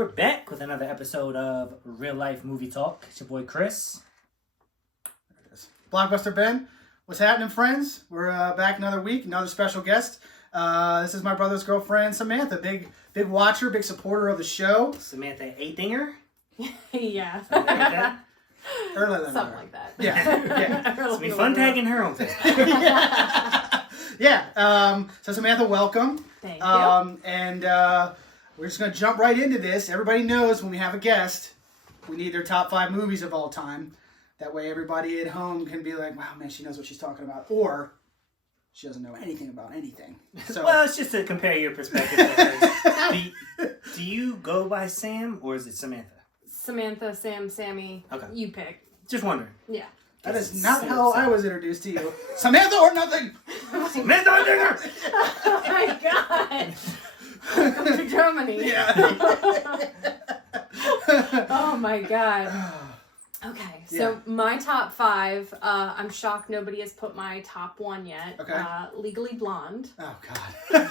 we're back with another episode of Real Life Movie Talk. It's your boy Chris. There it is. Blockbuster Ben. What's happening, friends? We're back another week, another special guest. This is my brother's girlfriend, Samantha. Big watcher, big supporter of the show. Samantha Eightinger? Yeah. Something like that? Something like that. Yeah. It's be fun tagging her on Facebook. Yeah. So Samantha, welcome. Thank you. And we're just going to jump right into this. Everybody knows when we have a guest, we need their top 5 movies of all time. That way everybody at home can be like, wow, man, she knows what she's talking about. Or she doesn't know anything about anything. So, well, it's just to compare your perspective to hers. Do you go by Sam or is it Samantha? Samantha, Sam, Sammy. Okay. You pick. Just wondering. Yeah. that is not how I was introduced to you. Samantha or nothing! Samantha Eightinger! Oh my god. Welcome to Germany. Yeah. Oh my god. Okay, so my top 5, I'm shocked nobody has put my top 1 yet. Okay. Legally Blonde. Oh, God.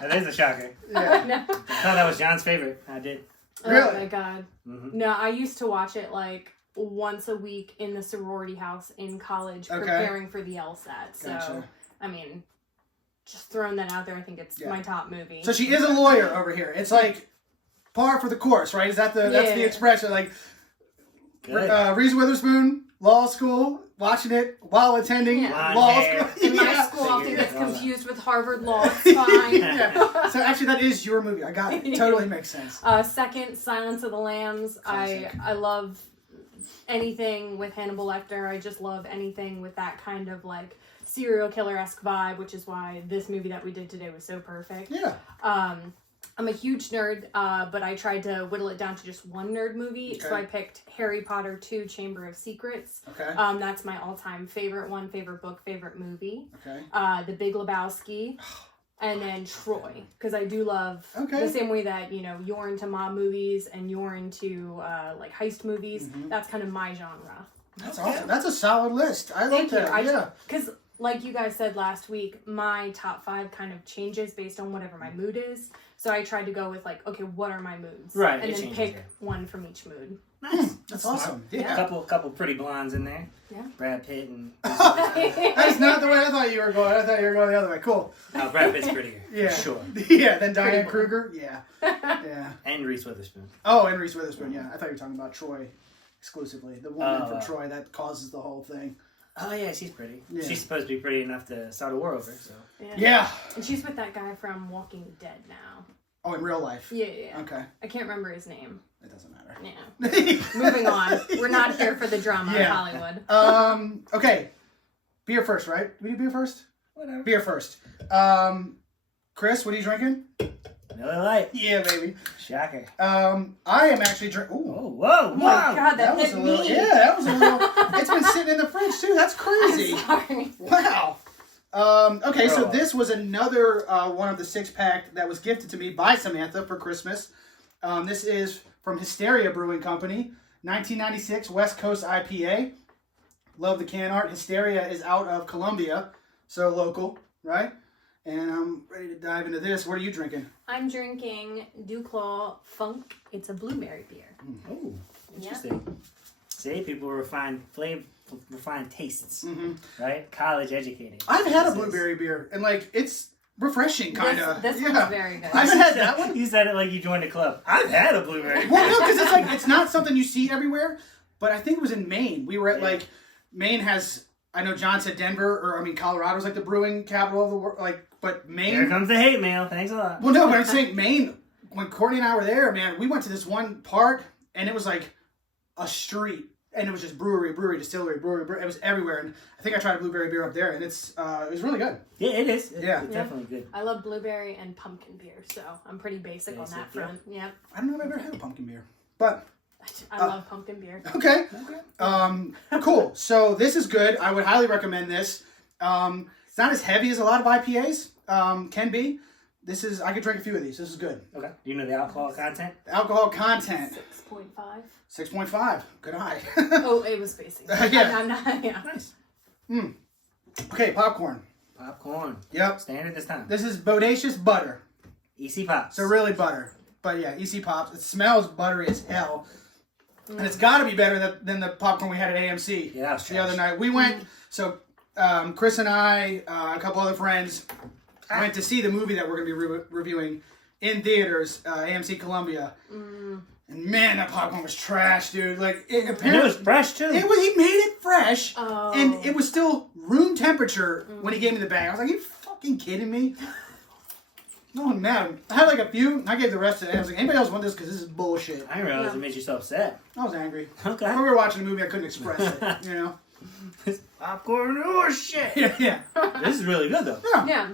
That is a shocker. Yeah. No. I thought that was John's favorite. I did. Really? Oh my god. Mm-hmm. No, I used to watch it like once a week in the sorority house in college, Okay. preparing for the LSAT. So, Gotcha. I mean, just throwing that out there, I think it's my top movie. So she is a lawyer over here. It's like par for the course, right? Is that that's the expression? Like, Reese Witherspoon, law school, watching it while attending law school. And my school often gets confused with Harvard Law. It's fine. Yeah. So actually, that is your movie. I got it. Totally makes sense. Second, Silence of the Lambs. Classic. I love anything with Hannibal Lecter. I just love anything with that kind of like serial killer-esque vibe, which is why this movie that we did today was so perfect. Yeah. I'm a huge nerd, but I tried to whittle it down to just one nerd movie. Okay. So I picked Harry Potter 2, Chamber of Secrets. Okay. That's my all-time favorite one, favorite book, favorite movie. Okay. The Big Lebowski. And then Troy, because I do love the same way that, you know, you're into mob movies and you're into like heist movies. Mm-hmm. That's kind of my genre. That's awesome. That's a solid list. I like that. Because like you guys said last week, my top 5 kind of changes based on whatever my mood is. So I tried to go with like, okay, what are my moods? Right. And then pick one from each mood. Nice. That's awesome. Yeah. A couple pretty blondes in there. Yeah. Brad Pitt and... That's not the way I thought you were going. I thought you were going the other way. Cool. Brad Pitt's prettier. Yeah. For sure. Yeah, then Diane Kruger. Yeah. Yeah. And Reese Witherspoon. Oh, and Reese Witherspoon. Yeah. I thought you were talking about Troy exclusively. The woman from Troy that causes the whole thing. Oh, yeah, she's pretty. Yeah. She's supposed to be pretty enough to start a war over, so... Yeah. And she's with that guy from Walking Dead now. Oh, in real life? Yeah. Okay. I can't remember his name. It doesn't matter. Yeah. Moving on. We're not here for the drama of Hollywood. Okay. Beer first, right? We do beer first? Whatever. Beer first. Chris, what are you drinking? Miller Lite. Yeah, baby. Shocker. I am actually drinking... Ooh. Oh, whoa. Oh my god, that was hit a little... me. Yeah, that was a little... It's been sitting in the fridge, too. That's crazy. I'm sorry. Wow. Okay, so this was another one of the 6-pack that was gifted to me by Samantha for Christmas. This is from Hysteria Brewing Company, 1996 West Coast IPA. Love the can art. Hysteria is out of Columbia, so local, right? And I'm ready to dive into this. What are you drinking? I'm drinking Duclaw Funk. It's a blueberry beer. Oh, interesting. See, people refine flavor, refine tastes, right? College educated. I've had a blueberry beer, and like it's refreshing, kind of. This one's very good. I haven't had that one. You said it like you joined a club. I've had a blueberry. Well, no, because it's like it's not something you see everywhere. But I think it was in Maine. We were at like Maine has. I know John said Denver, or I mean Colorado's like the brewing capital of the world. Like, but Maine. Here comes the hate mail. Thanks a lot. Well, no, but I'm saying Maine. When Courtney and I were there, man, we went to this one part, and it was like a street. And it was just brewery, distillery, brewery. It was everywhere. And I think I tried a blueberry beer up there, and it was really good. Yeah, it is. It's Yeah. definitely good. I love blueberry and pumpkin beer, so I'm pretty basic on that front. Yep. I don't know if I've ever had a pumpkin beer, but I love pumpkin beer. okay. Cool. So this is good. I would highly recommend this. It's not as heavy as a lot of IPAs can be. This is, I could drink a few of these. This is good. Okay. Do you know the alcohol content? Alcohol content. 6.5. 6.5. Good eye. Oh, it was spacing. Yeah. I'm not, yeah. Nice. Okay, popcorn. Popcorn. Yep. Standard this time. This is Bodacious butter. EC Pops. So really butter. But yeah, EC Pops. It smells buttery as hell. And it's got to be better than the popcorn we had at AMC the other night. We went, so Chris and I, a couple other friends, went to see the movie that we're going to be reviewing in theaters, AMC Columbia. And man, that popcorn was trash, dude. Like, and it was fresh too. He made it fresh, and it was still room temperature when he gave me the bag. I was like, "Are you fucking kidding me?" No, man. I had like a few. I gave the rest to them. I was like, anybody else want this? Because this is bullshit. I didn't realize it made you so upset. I was angry. Okay. When we were watching the movie, I couldn't express it. You know. Popcorn or shit. Yeah. This is really good though. Yeah.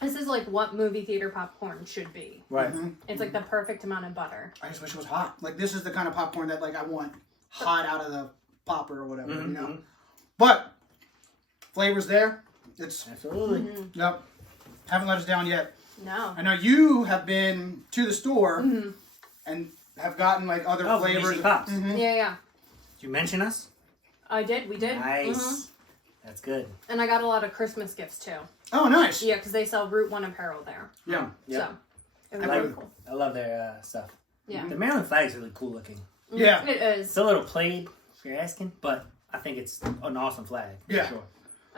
This is like what movie theater popcorn should be. Right. It's like the perfect amount of butter. I just wish it was hot. Like, this is the kind of popcorn that like I want hot out of the popper or whatever. You know. But flavors there. It's absolutely. Yep. Haven't let us down yet. No. I know you have been to the store and have gotten like other flavors. Pops. Yeah. Did you mention us? I did. We did. Nice. That's good. And I got a lot of Christmas gifts too. Oh, nice. Yeah, because they sell Route 1 apparel there. Yeah. So it was really cool. I love their stuff. Yeah. The Maryland flag's really cool looking. Yeah. It is. It's a little plaid, if you're asking, but I think it's an awesome flag. Yeah. Sure.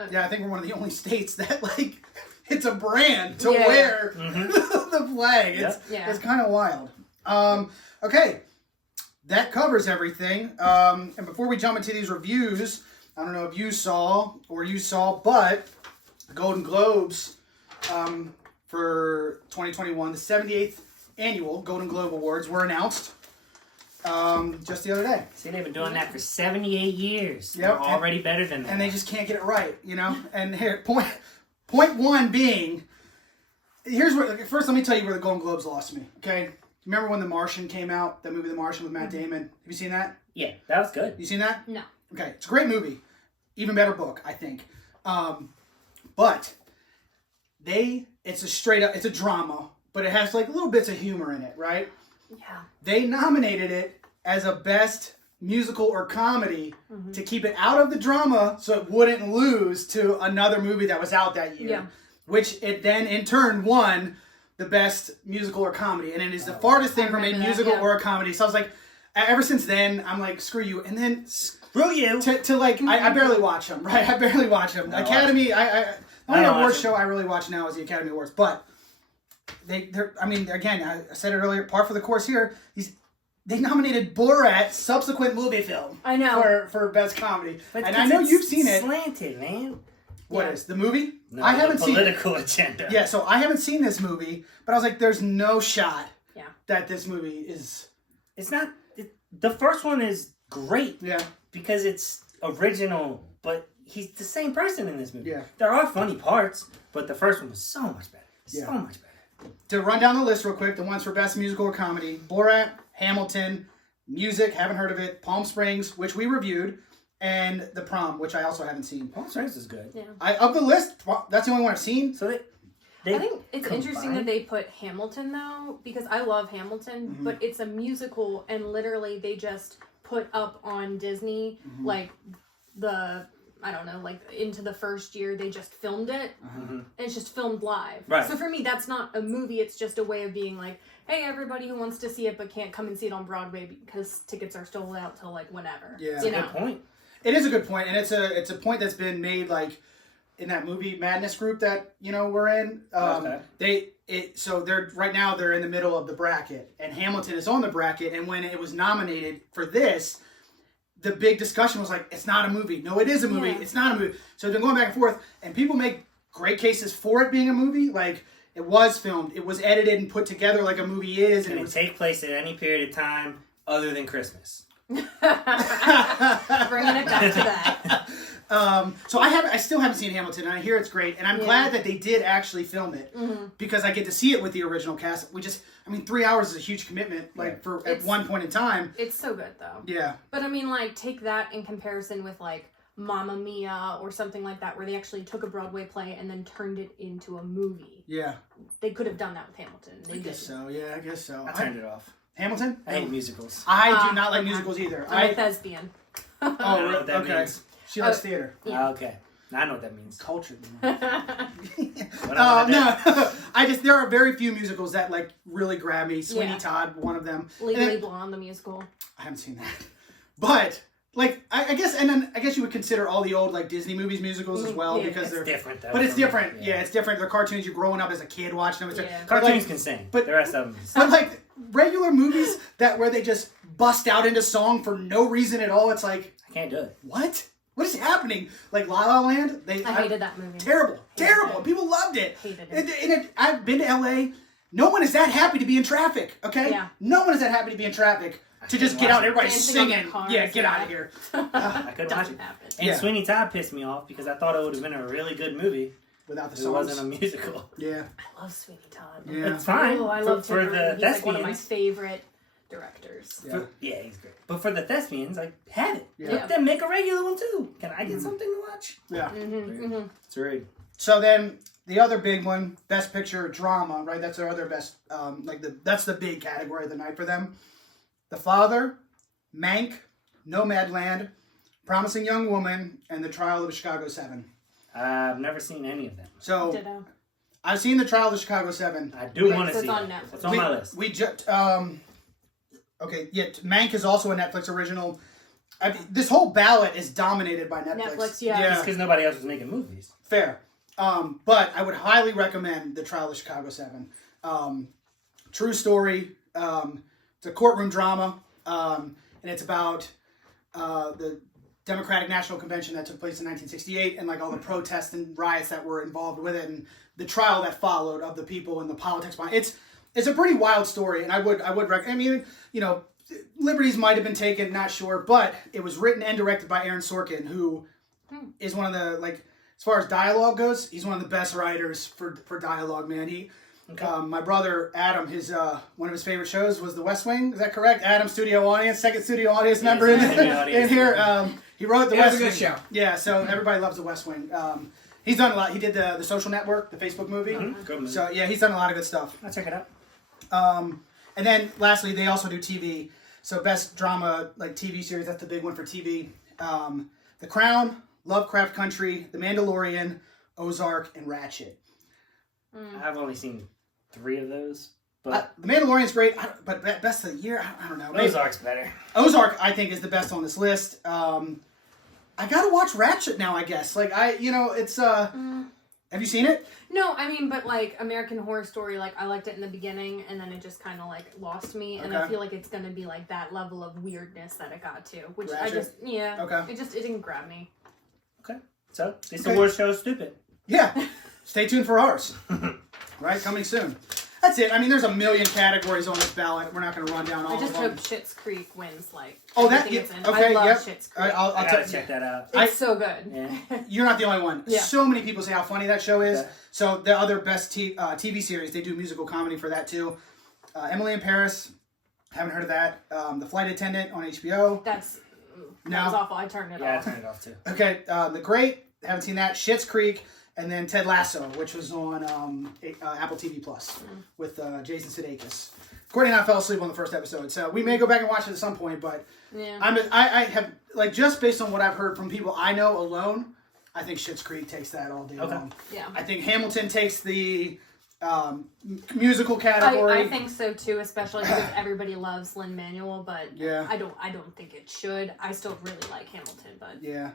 Yeah, I think we're one of the only states that like it's a brand to wear the flag. It's kind of wild. Okay, that covers everything. And before we jump into these reviews, I don't know if you saw, but the Golden Globes for 2021, the 78th annual Golden Globe Awards were announced just the other day. See, they've been doing that for 78 years. Yep. They're already better than that. And they just can't get it right, you know? And here, point one being, here's where, first let me tell you where the Golden Globes lost me, okay? Remember when The Martian came out, that movie The Martian with Matt Damon? Have you seen that? Yeah, that was good. You seen that? No. Okay, it's a great movie. Even better book, I think. But it's a drama, but it has like little bits of humor in it, right? Yeah. They nominated it as a best musical or comedy to keep it out of the drama so it wouldn't lose to another movie that was out that year. Yeah. Which it then in turn won the best musical or comedy. And it is the farthest thing from a musical or a comedy. So I was like, ever since then, I'm like, screw you. And then screw you to like, I barely watch them, right? I barely watch them. Academy, the only awards show I really watch now is the Academy Awards. But they're I mean, again, I said it earlier, par for the course here. They nominated Borat's subsequent movie film. I know. For best comedy. But and I know you've seen it. Slanted, man. What is the movie? No, I haven't seen political agenda. Yeah, so I haven't seen this movie, but I was like, there's no shot that this movie is. It's not. The first one is great. Yeah. Because it's original, but he's the same person in this movie. Yeah. There are funny parts, but the first one was so much better. So much better. To run down the list real quick, the ones for best musical or comedy: Borat, Hamilton, Music, haven't heard of it, Palm Springs, which we reviewed, and The Prom, which I also haven't seen. Palm Springs is good. Yeah. Of the list, that's the only one I've seen. So I think it's interesting that they put Hamilton though, because I love Hamilton, but it's a musical, and literally they just put up on Disney like into the first year they just filmed it, and it's just filmed live. Right. So for me, that's not a movie; it's just a way of being like, hey, everybody who wants to see it but can't come and see it on Broadway because tickets are sold out till like whenever. Yeah, That's a good point. It is a good point, and it's a point that's been made like in that movie Madness group that we're in. So they're right now they're in the middle of the bracket, and Hamilton is on the bracket. And when it was nominated for this, the big discussion was like, it's not a movie. No, it is a movie. Yeah. It's not a movie. So they've been going back and forth, and people make great cases for it being a movie. Like, it was filmed, it was edited and put together like a movie is, and it would take place at any period of time other than Christmas. Bringing it back to that. So I still haven't seen Hamilton, and I hear it's great, and I'm glad that they did actually film it because I get to see it with the original cast. 3 hours is a huge commitment, at one point in time. It's so good though. Yeah. But I mean, like, take that in comparison with like Mamma Mia or something like that, where they actually took a Broadway play and then turned it into a movie. Yeah. They could have done that with Hamilton. I guess so. Yeah, I guess so. I turned it off. Hamilton? I hate musicals. I do not like musicals either. I'm a thespian. I don't know what that means. She likes theater. Yeah. Okay. Now I know what that means. Cultured. No. I there are very few musicals that like really grab me. Sweeney Todd, one of them. Legally Blonde, the musical. I haven't seen that, but like I guess you would consider all the old like Disney movies musicals as well because they're different though. But it's different. Yeah, it's different. They're cartoons. You're growing up as a kid watching them. Cartoons can sing, but the rest of them. But like regular movies where they just bust out into song for no reason at all, it's like I can't do it. What is happening? Like La La Land. I hated that movie. Terrible. People loved it. Hated it. And I've been to LA. No one is that happy to be in traffic. Okay. Yeah. No one is that happy to be in traffic. To just get out, everybody's singing. Get out of here. I couldn't watch it. And Sweeney Todd pissed me off because I thought it would have been a really good movie without the songs. It wasn't a musical. Yeah. I love Sweeney Todd. Yeah. It's fine. Oh, I love for him. the He's thespians. like one of my favorite directors. Yeah, he's great. But for the thespians, like, have it. Yeah. Let them make a regular one too. Can I get something to watch? Yeah. It's rude. So then the other big one, Best Picture Drama, right? That's their other best. That's the big category of the night for them. The Father, Mank, Nomadland, Promising Young Woman, and The Trial of the Chicago 7. I've never seen any of them. So Ditto. I've seen The Trial of the Chicago 7. I do want to see it's on it. Netflix. It's on my list. We just Mank is also a Netflix original. This whole ballot is dominated by Netflix. Netflix, yeah. Just because nobody else was making movies. Fair. But I would highly recommend The Trial of Chicago 7. True story. It's a courtroom drama. And it's about the Democratic National Convention that took place in 1968 and like all the protests and riots that were involved with it and the trial that followed of the people and the politics behind it. It's a pretty wild story, and I would recommend. I mean, you know, liberties might have been taken, not sure, but it was written and directed by Aaron Sorkin, who is one of the, like, as far as dialogue goes, he's one of the best writers for dialogue, man. My brother Adam, one of his favorite shows was The West Wing. Is that correct? Adam, studio audience, second studio audience member in here. He wrote The West Wing. It was a good show. Yeah, so everybody loves The West Wing. He's done a lot. He did the Social Network, the Facebook movie. Good movie. So yeah, he's done a lot of good stuff. I'll check it out. And then lastly, they also do TV. So best drama, like TV series, that's the big one for TV. The Crown, Lovecraft Country, The Mandalorian, Ozark, and Ratchet. I've only seen 3 of those. But The Mandalorian's great, but best of the year, I don't know. Ozark's better. Ozark, I think, is the best on this list. I gotta watch Ratchet now, I guess. Like, it's, have you seen it? No, I mean, but like American Horror Story, like I liked it in the beginning, and then it just kind of like lost me, and I feel like it's gonna be like that level of weirdness that it got to, which Ratchet? it didn't grab me. Okay, so this award show is stupid. Yeah, stay tuned for ours. Right, coming soon. That's it. I mean, there's a million categories on this ballot. We're not going to run down all of them. I just hope Schitt's Creek wins. Like, okay, I love Schitt's Creek. I'll gotta check that out. It's so good. Yeah. You're not the only one. Yeah. So many people say how funny that show is. Yeah. So the other best TV series, they do musical comedy for that too. Emily in Paris. Haven't heard of that. The Flight Attendant on HBO. That was awful. I turned it off. Yeah, I turned it off too. Okay, The Great. Haven't seen that. Schitt's Creek. And then Ted Lasso, which was on Apple TV Plus with Jason Sudeikis. Courtney and I fell asleep on the first episode, so we may go back and watch it at some point. But I have, like, just based on what I've heard from people I know alone, I think Schitt's Creek takes that all day long. Yeah. I think Hamilton takes the musical category. I think so too, especially because everybody loves Lin-Manuel, but I don't think it should. I still really like Hamilton, but yeah.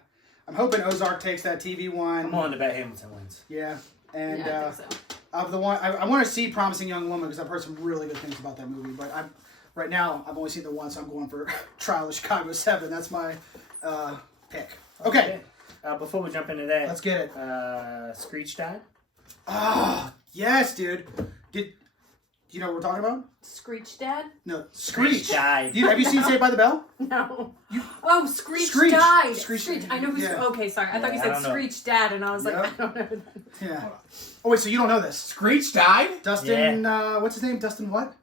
I'm hoping Ozark takes that TV one. I'm willing to bet Hamilton wins. Yeah. And I think so. Of the one, I want to see Promising Young Woman because I've heard some really good things about that movie. But right now I've only seen the one, so I'm going for Trial of Chicago 7. That's my pick. Okay. Before we jump into that, Let's get it. Screech died. Oh, yes, dude. You know what we're talking about? Screech Dad? No, Screech. Died. Have you seen Saved by the Bell? No. Screech Screech died. Screech. I know who's... Yeah. Okay, sorry. I thought you said Screech Dad, and I was like, I don't know. Yeah. Oh, wait, so you don't know this? Screech died? Dustin, what's his name? Dustin what?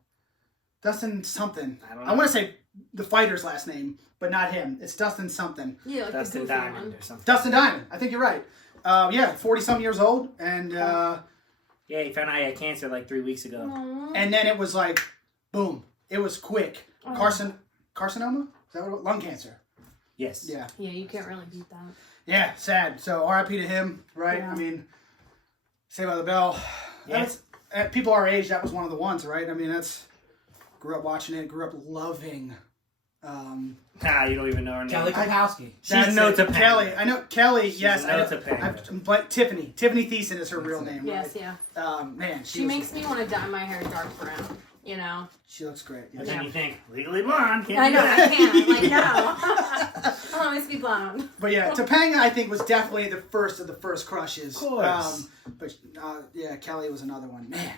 Dustin something. I don't know. I want to say the fighter's last name, but not him. It's Dustin something. Yeah, like Dustin the Diamond one. or something. Dustin Diamond. I think you're right. 40-some years old, and Yeah, he found out he had cancer like 3 weeks ago. Aww. and then it was like, boom. It was quick. Carcinoma? Is that what it was? Lung cancer. Yes. Yeah. Yeah, you can't really beat that. Yeah, sad. So R.I.P. to him, right? Yeah. I mean, Saved by the Bell. Yes. people our age, that was one of the ones, right? I mean, grew up watching it, grew up loving. You don't even know her name. Kelly Kapowski. She's no Topanga. Kelly. I know Kelly. Yes, no Topanga. But Tiffany Thiessen is her real name. Yes, right? yeah. Man, she makes me want to dye my hair dark brown. You know. She looks great. But then you think Legally Blonde. I know I can't. Like no. I'll always be blonde. But yeah, Topanga I think was definitely the first of the first crushes. Of course. But yeah, Kelly was another one. Man,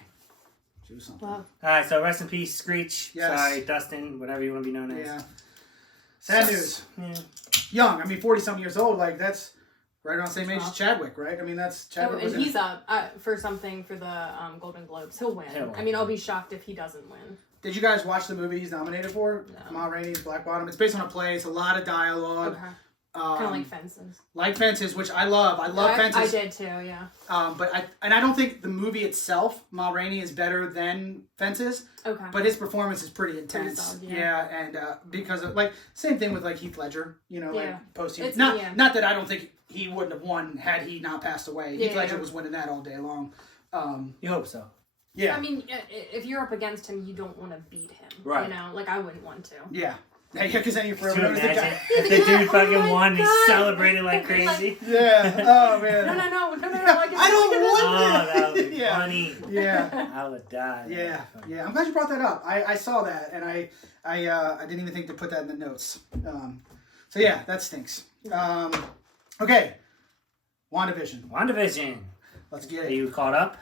she was something. Wow. All right, so rest in peace, Screech. Yes. Sorry, Dustin, whatever you want to be known as. Yeah. Sad news. Yeah. Young. I mean, 40-something years old. Like that's right around the same age as Chadwick, right? I mean, that's Chadwick. And he's up for something for the Golden Globes. He'll win. I mean, I'll be shocked if he doesn't win. Did you guys watch the movie he's nominated for? No. Ma Rainey's Black Bottom. It's based on a play. It's a lot of dialogue. Okay. Kind of like Fences. Like Fences, which I love. I love Fences. I did too, yeah. But I don't think the movie itself, Ma Rainey, is better than Fences. Okay. But his performance is pretty intense. Solid, yeah, and because of like same thing with like Heath Ledger, like post not that I don't think he wouldn't have won had he not passed away. Heath Ledger was winning that all day long. You hope so. Yeah. I mean, if you're up against him, you don't want to beat him. Right. You know, like I wouldn't want to. Yeah. Yeah, because then you're forever Dude, known as the guy. if the dude fucking won, he celebrated like crazy. Yeah. Oh man. No. I don't want that would be Yeah. funny. Yeah. I would die. Yeah. Yeah. I'm glad you brought that up. I saw that and I didn't even think to put that in the notes. So yeah, that stinks. Okay. WandaVision. Let's get it. Are you caught up?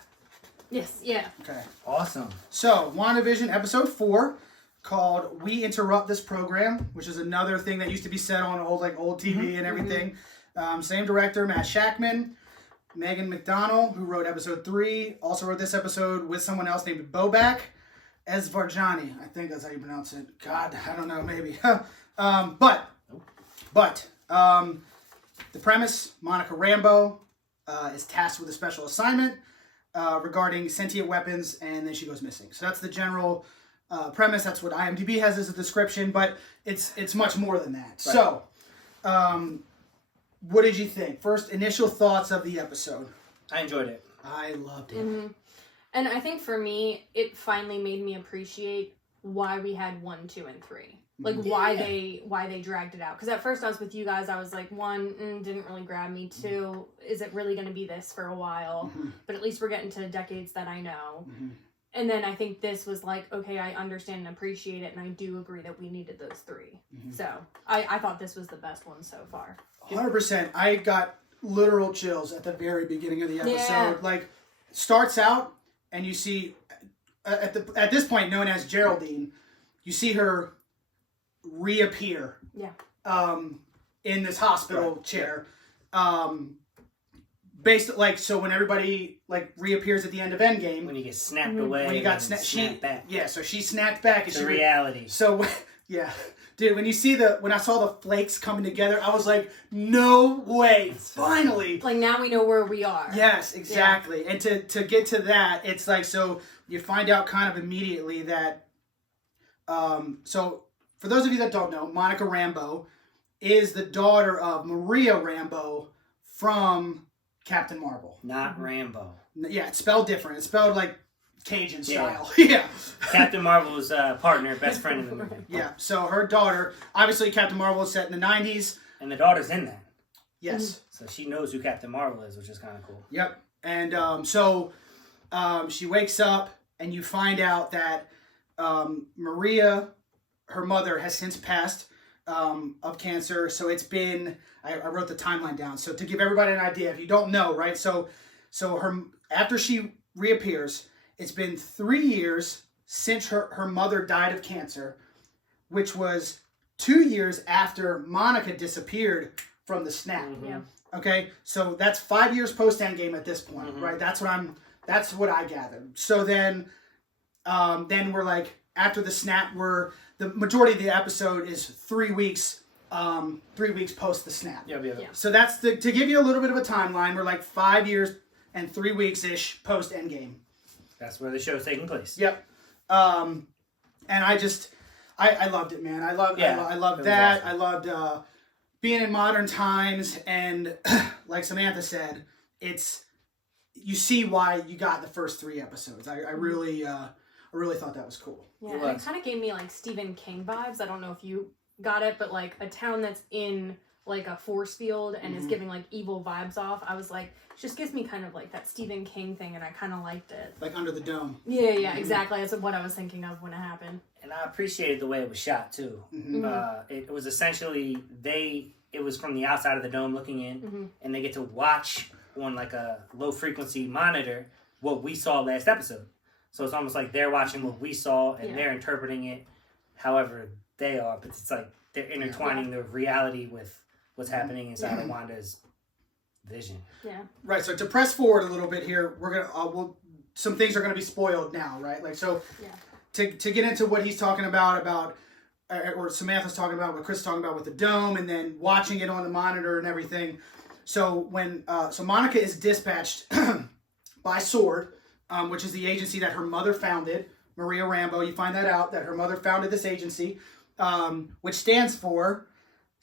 Yes. Yeah. Okay. Awesome. So WandaVision episode 4. Called We Interrupt This Program, which is another thing that used to be said on old TV and everything. Same director, Matt Shackman. Megan McDonnell, who wrote episode 3, also wrote this episode with someone else named Bobak Esvarjani. I think that's how you pronounce it. God, I don't know, maybe. But the premise, Monica Rambeau is tasked with a special assignment regarding sentient weapons, and then she goes missing. So that's the general premise. That's what IMDb has as a description, but it's much more than that. Right. So, what did you think? First, initial thoughts of the episode. I enjoyed it. I loved it. Mm-hmm. And I think for me, it finally made me appreciate why we had 1, 2, and 3. Like why they dragged it out. Because at first I was with you guys, I was like, 1, didn't really grab me. 2, is it really going to be this for a while? Mm-hmm. But at least we're getting to decades that I know. Mm-hmm. And then I think this was like, okay, I understand and appreciate it, and I do agree that we needed those 3. Mm-hmm. So I thought this was the best one so far. 100%. I got literal chills at the very beginning of the episode. Yeah. Like, starts out, and you see, at this point known as Geraldine, you see her reappear. Yeah. In this hospital chair. So when everybody reappears at the end of Endgame, when you get snapped away, when you got snapped back, so she snapped back. It's reality. So yeah, dude, when I saw the flakes coming together, I was like, no way, finally. Like now we know where we are. Yes, exactly. Yeah. And to get to that, it's like so you find out kind of immediately that. So for those of you that don't know, Monica Rambeau is the daughter of Maria Rambeau from Captain Marvel. Not Rambo. Yeah, it's spelled different. It's spelled like Cajun style. Yeah. Captain Marvel's partner, best friend in the movie. Yeah, so her daughter, obviously Captain Marvel is set in the 90s. And the daughter's in that. Yes. So she knows who Captain Marvel is, which is kind of cool. Yep. And she wakes up and you find out that Maria, her mother, has since passed of cancer. So it's been... I wrote the timeline down. So to give everybody an idea, if you don't know, right? So after she reappears, it's been 3 years since her mother died of cancer, which was 2 years after Monica disappeared from the snap. Mm-hmm. Yeah. Okay, so that's 5 years post Endgame at this point, right? That's what I gathered. So then we're like after the snap, the majority of the episode is 3 weeks. 3 weeks post the snap. Yeah. So that's to give you a little bit of a timeline. We're like 5 years and 3 weeks ish post Endgame. That's where the show's taking place. Yep. And I loved it, man. I loved that. Awesome. I loved being in modern times, and like Samantha said, it's you see why you got the first 3 episodes. I really thought that was cool. Yeah, and it kind of gave me like Stephen King vibes. I don't know if you got it, but like a town that's in like a force field and is giving like evil vibes off. I was like, it just gives me kind of like that Stephen King thing, and I kind of liked it. Like Under the Dome. Yeah, exactly. That's what I was thinking of when it happened. And I appreciated the way it was shot too. It was essentially it was from the outside of the dome looking in, and they get to watch on like a low frequency monitor what we saw last episode. So it's almost like they're watching what we saw and they're interpreting it however they are, but it's like they're intertwining the reality with what's happening inside of Wanda's vision. Yeah. Right. So to press forward a little bit here, we're gonna some things are gonna be spoiled now, right? Like so. Yeah. To get into what he's talking about, or Samantha's talking about, what Chris is talking about with the dome, and then watching it on the monitor and everything. So when so Monica is dispatched by SWORD, which is the agency that her mother founded, Maria Rambo. You find that out, that her mother founded this agency, which stands for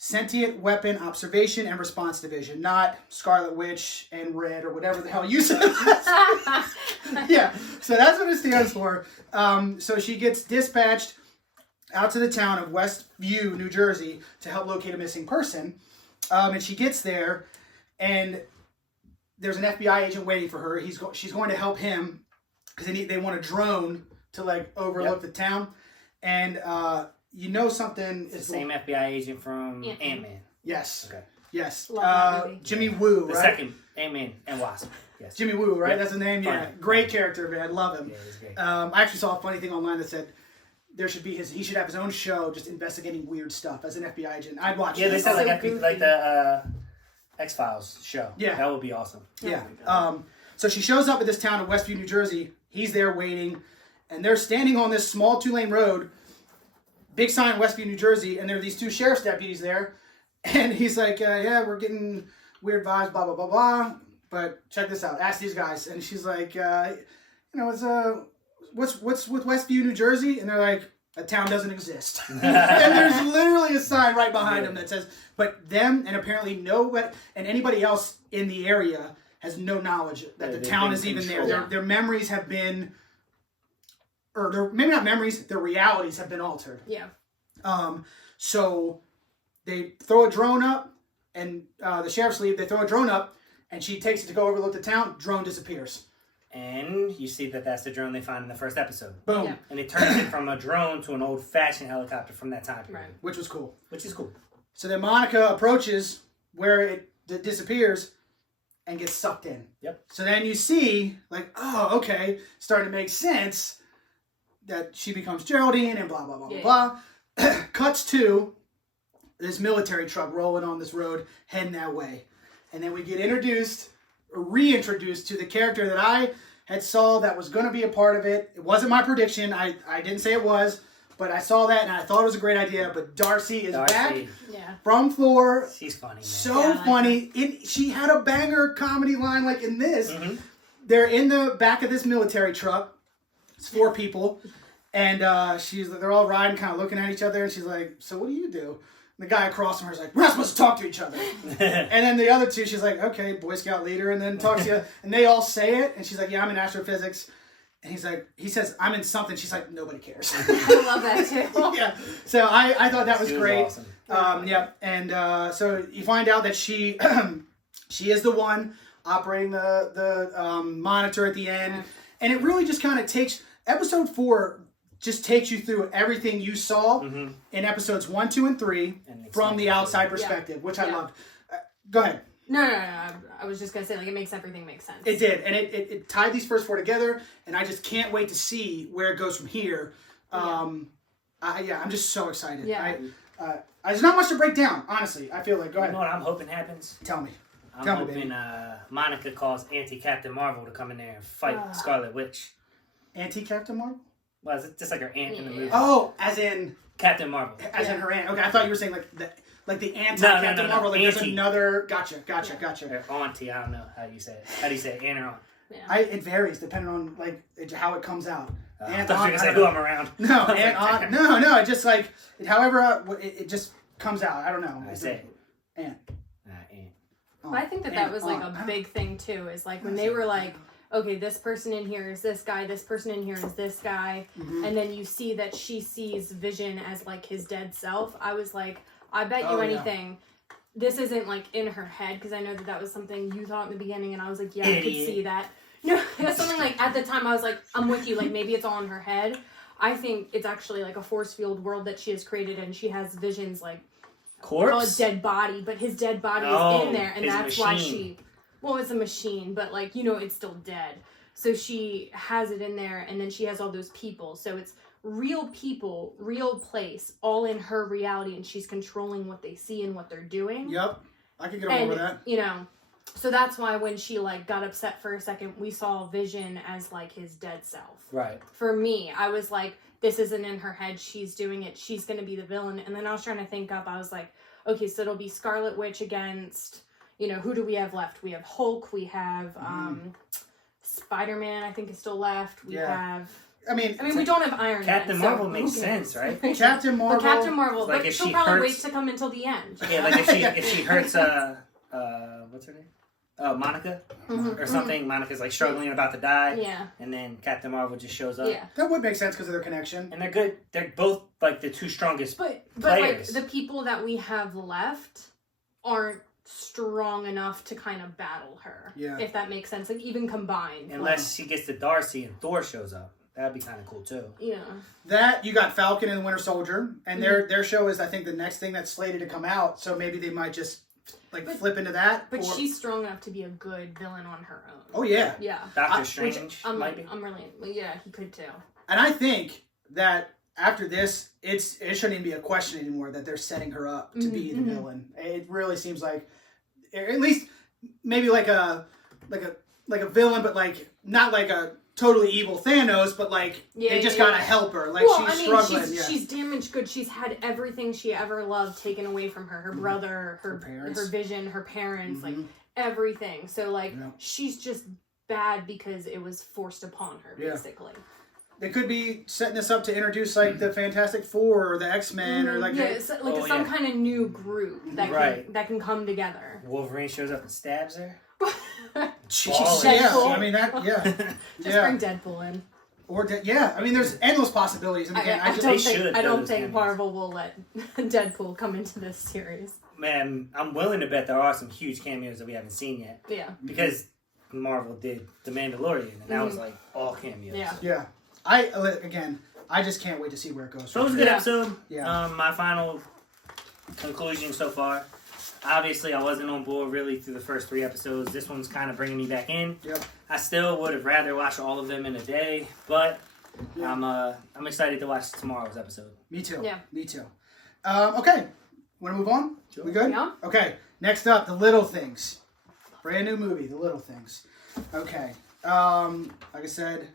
Sentient Weapon Observation and Response Division, not Scarlet Witch and Red or whatever the hell you said. Yeah, so that's what it stands for. So she gets dispatched out to the town of Westview, New Jersey, to help locate a missing person. And she gets there, and there's an FBI agent waiting for her. She's going to help him because they want a drone to like overlook the town. And you know something is the same FBI agent from Ant-Man. Yes. Okay. Yes. Love that movie. Jimmy Woo, right? The second Ant-Man and Wasp. Yes. Jimmy Woo, right? That's his name. Funny. Yeah. Great character, man. I love him. Yeah, he's great. I actually saw a funny thing online that said he should have his own show just investigating weird stuff as an FBI agent. I'd watch it. Yeah, they said like the X-Files show. Yeah. That would be awesome. Yeah. So she shows up at this town of Westview, New Jersey. He's there waiting, and they're standing on this small 2-lane road. Big sign, Westview, New Jersey, and there are these 2 sheriff's deputies there. And he's like, yeah, we're getting weird vibes, blah, blah, blah, blah. But check this out. Ask these guys. And she's like, what's with Westview, New Jersey? And they're like, a town doesn't exist. And there's literally a sign right behind them that says, but them and apparently and anybody else in the area has no knowledge that the town is even there. Their memories have been, or maybe not memories, their realities have been altered. Yeah. So they throw a drone up, and the sheriff's leave. They throw a drone up, and she takes it to go overlook the town. Drone disappears. And you see that's the drone they find in the first episode. Boom. Yeah. And it turns it from a drone to an old-fashioned helicopter from that time period. Right. Which was cool. Which is cool. So then Monica approaches where it disappears and gets sucked in. Yep. So then you see, like, oh, okay, starting to make sense that she becomes Geraldine and blah, blah, blah, blah. Cuts to this military truck rolling on this road, heading that way. And then we get reintroduced to the character that I had saw that was going to be a part of it. It wasn't my prediction. I didn't say it was, but I saw that and I thought it was a great idea. But Darcy is back from Thor. She's funny, man. So funny. She had a banger comedy line like in this. Mm-hmm. They're in the back of this military truck. It's 4 people. And they're all riding, kind of looking at each other. And she's like, so what do you do? The guy across from her is like, we're not supposed to talk to each other. And then the other 2, she's like, okay, Boy Scout leader. And then talks to you. And they all say it. And she's like, yeah, I'm in astrophysics. And he says, I'm in something. She's like, nobody cares. I love that too. Yeah. So I thought that was great. Awesome. Yeah. And so you find out that she is the one operating the monitor at the end. And it really just kind of takes, episode 4 just takes you through everything you saw in episodes 1, 2, and 3 from the outside perspective, which I loved. Go ahead. No. I was just going to say, like, it makes everything make sense. It did. And it tied these first 4 together, and I just can't wait to see where it goes from here. I'm just so excited. Yeah. There's not much to break down, honestly. I feel like, go ahead. You know what I'm hoping happens? Tell me. I'm hoping Monica calls Anti-Captain Marvel to come in there and fight Scarlet Witch. Anti-Captain Marvel? Well, it's just like her aunt in the movie. Oh, as in... Captain Marvel. As in her aunt. Okay, I thought you were saying like the anti-Captain Marvel. Like there's another... Gotcha. Her auntie, I don't know how you say it. How do you say it? Aunt or aunt? Yeah. It varies depending on like how it comes out. I thought you were going to say who I'm around. No, aunt, no. It just like... however, it just comes out. I don't know. I say Aunt. Aunt. But I think that was like a big thing too, is like when they were like, okay, this person in here is this guy, this person in here is this guy, and then you see that she sees Vision as like his dead self. I was like, I bet you anything, this isn't like in her head, because I know that was something you thought in the beginning, and I was like, yeah, I could see that. No, it was something like, at the time I was like, I'm with you, like maybe it's all in her head. I think it's actually like a force field world that she has created, and she has Vision's like corpse, dead body, but his dead body is in there, and that's machine. why she. Well, it's a machine, but like it's still dead. So she has it in there, and then she has all those people. So it's real people, real place, all in her reality, and she's controlling what they see and what they're doing. Yep, I can get over that. So that's why when she like got upset for a second, we saw Vision as like his dead self. Right. For me, I was like, this isn't in her head. She's doing it. She's going to be the villain. And then I was trying to think up. I was like, okay, so it'll be Scarlet Witch against, who do we have left? We have Hulk. We have Spider-Man, I think, is still left. We have... I mean, we don't have Iron Man. Captain Marvel makes sense, right? Captain Marvel. But Captain Marvel, like but she'll probably wait to come until the end. Yeah, like if she hurts, what's her name? Monica or something. Monica's like struggling about to die. Yeah. And then Captain Marvel just shows up. Yeah. That would make sense because of their connection. And they're good. They're both like the two strongest but players. Like the people that we have left aren't strong enough to kind of battle her. Yeah. If that makes sense. Like even combined. Unless she gets to Darcy and Thor shows up. That'd be kind of cool too. Yeah. That, you got Falcon and the Winter Soldier, and their show is, I think, the next thing that's slated to come out, so maybe they might just flip into that. But she's strong enough to be a good villain on her own. Oh, yeah. Yeah. Doctor Strange might be. I'm really... Yeah, he could too. And I think that after this, it shouldn't even be a question anymore that they're setting her up to be the villain. It really seems like, at least maybe like a villain, but like not like a totally evil Thanos, but like they just gotta help her. Like she's struggling. She's damaged good. She's had everything she ever loved taken away from her. Her brother, her parents, her vision, her parents, like everything. So like she's just bad because it was forced upon her, basically. They could be setting this up to introduce like the Fantastic Four or the X-Men or like some kind of new group that can come together. Wolverine shows up and stabs her. Deadpool. I mean that. Yeah, just bring Deadpool in. Or I mean, there's endless possibilities. And again, I don't think Marvel will let Deadpool come into this series. Man, I'm willing to bet there are some huge cameos that we haven't seen yet. Yeah, because Marvel did The Mandalorian, and that was like all cameos. Yeah. I just can't wait to see where it goes. So it was a good episode. Yeah. My final conclusion so far. Obviously, I wasn't on board really through the first 3 episodes. This one's kind of bringing me back in. Yep. I still would have rather watched all of them in a day, but I'm excited to watch tomorrow's episode. Me too. Yeah. Me too. Okay. Want to move on? Sure. We good? Yeah. Okay. Next up, The Little Things. Brand new movie, The Little Things. Okay. Like I said,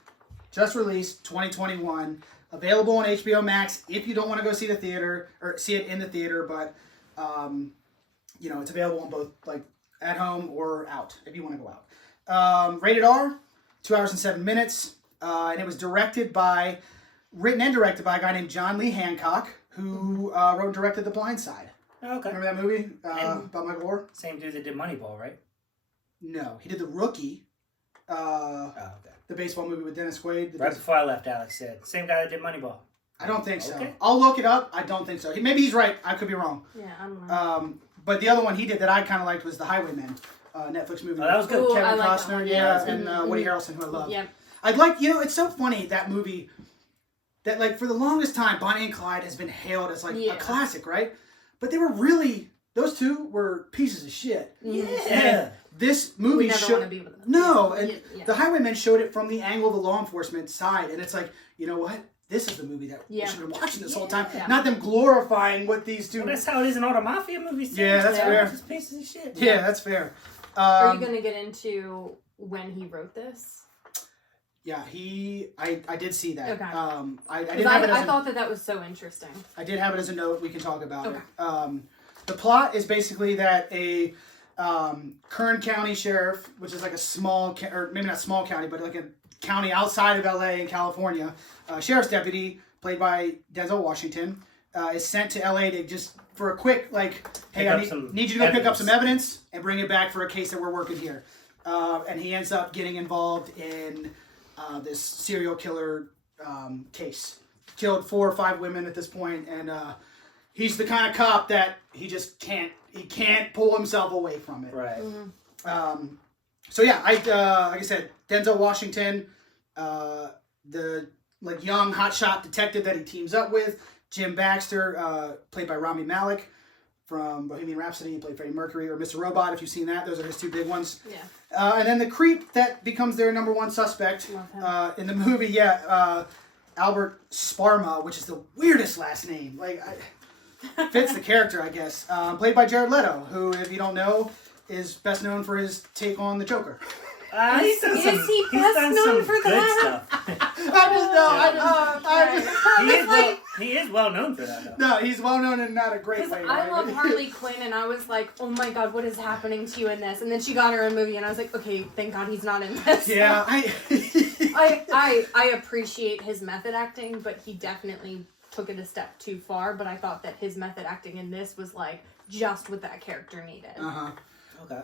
just released 2021. Available on HBO Max if you don't want to go see the theater or see it in the theater, but it's available on both like at home or out if you want to go out. Rated R, 2 hours and 7 minutes, and it was written and directed by a guy named John Lee Hancock, who wrote and directed The Blind Side. Oh, okay. Remember that movie about Michael Orr? Same dude that did Moneyball, right? No, he did The Rookie. Okay. The baseball movie with Dennis Quaid. Right before I left, Alex said. Same guy that did Moneyball. I don't think so. Okay. I'll look it up. I don't think so. Maybe he's right. I could be wrong. Yeah, I don't know. But the other one he did that I kind of liked was The Highwaymen, Netflix movie. Oh, that was good. Ooh, Kevin I like Costner, that one. and Woody Harrelson, who I love. Yep. I'd like, it's so funny, that movie, that like for the longest time, Bonnie and Clyde has been hailed as like a classic, right? But they were really, those two were pieces of shit. Yeah. And this movie showed be with them. No, and The Highwaymen showed it from the angle of the law enforcement side, and it's like, you know what? This is the movie that we should have been watching this whole time. Yeah. Not them glorifying what these two... Well, that's how it is in all the mafia movies, too. Yeah, that's fair. Just pieces of shit. Yeah, that's fair. Are you going to get into when he wrote this? Yeah, I did see that. Okay. I thought that was so interesting. I did have it as a note. We can talk about it. The plot is basically that a Kern County sheriff, which is like a small, or maybe not small county, but like a county outside of LA in California, sheriff's deputy, played by Denzel Washington, is sent to LA to just for a quick hey, I need you to go pick up some evidence and bring it back for a case that we're working here. And he ends up getting involved in this serial killer case. Killed 4 or 5 women at this point, and he's the kind of cop that he just can't pull himself away from it. Right. So yeah, like I said, Denzel Washington, the young hotshot detective that he teams up with, Jim Baxter, played by Rami Malek from Bohemian Rhapsody. He played Freddie Mercury, or Mr. Robot, if you've seen that. Those are his 2 big ones. Yeah. And then the creep that becomes their number 1 suspect in the movie, Albert Sparma, which is the weirdest last name. Fits the character, I guess. Played by Jared Leto, who, if you don't know, is best known for his take on the Joker. Is he best known for that? He is well known for that, though. No, he's well known in not a great way. I love Harley Quinn, and I was like, oh my god, what is happening to you in this? And then she got her a movie, and I was like, okay, thank god he's not in this. Yeah, I appreciate his method acting, but he definitely took it a step too far. But I thought that his method acting in this was just what that character needed. Okay.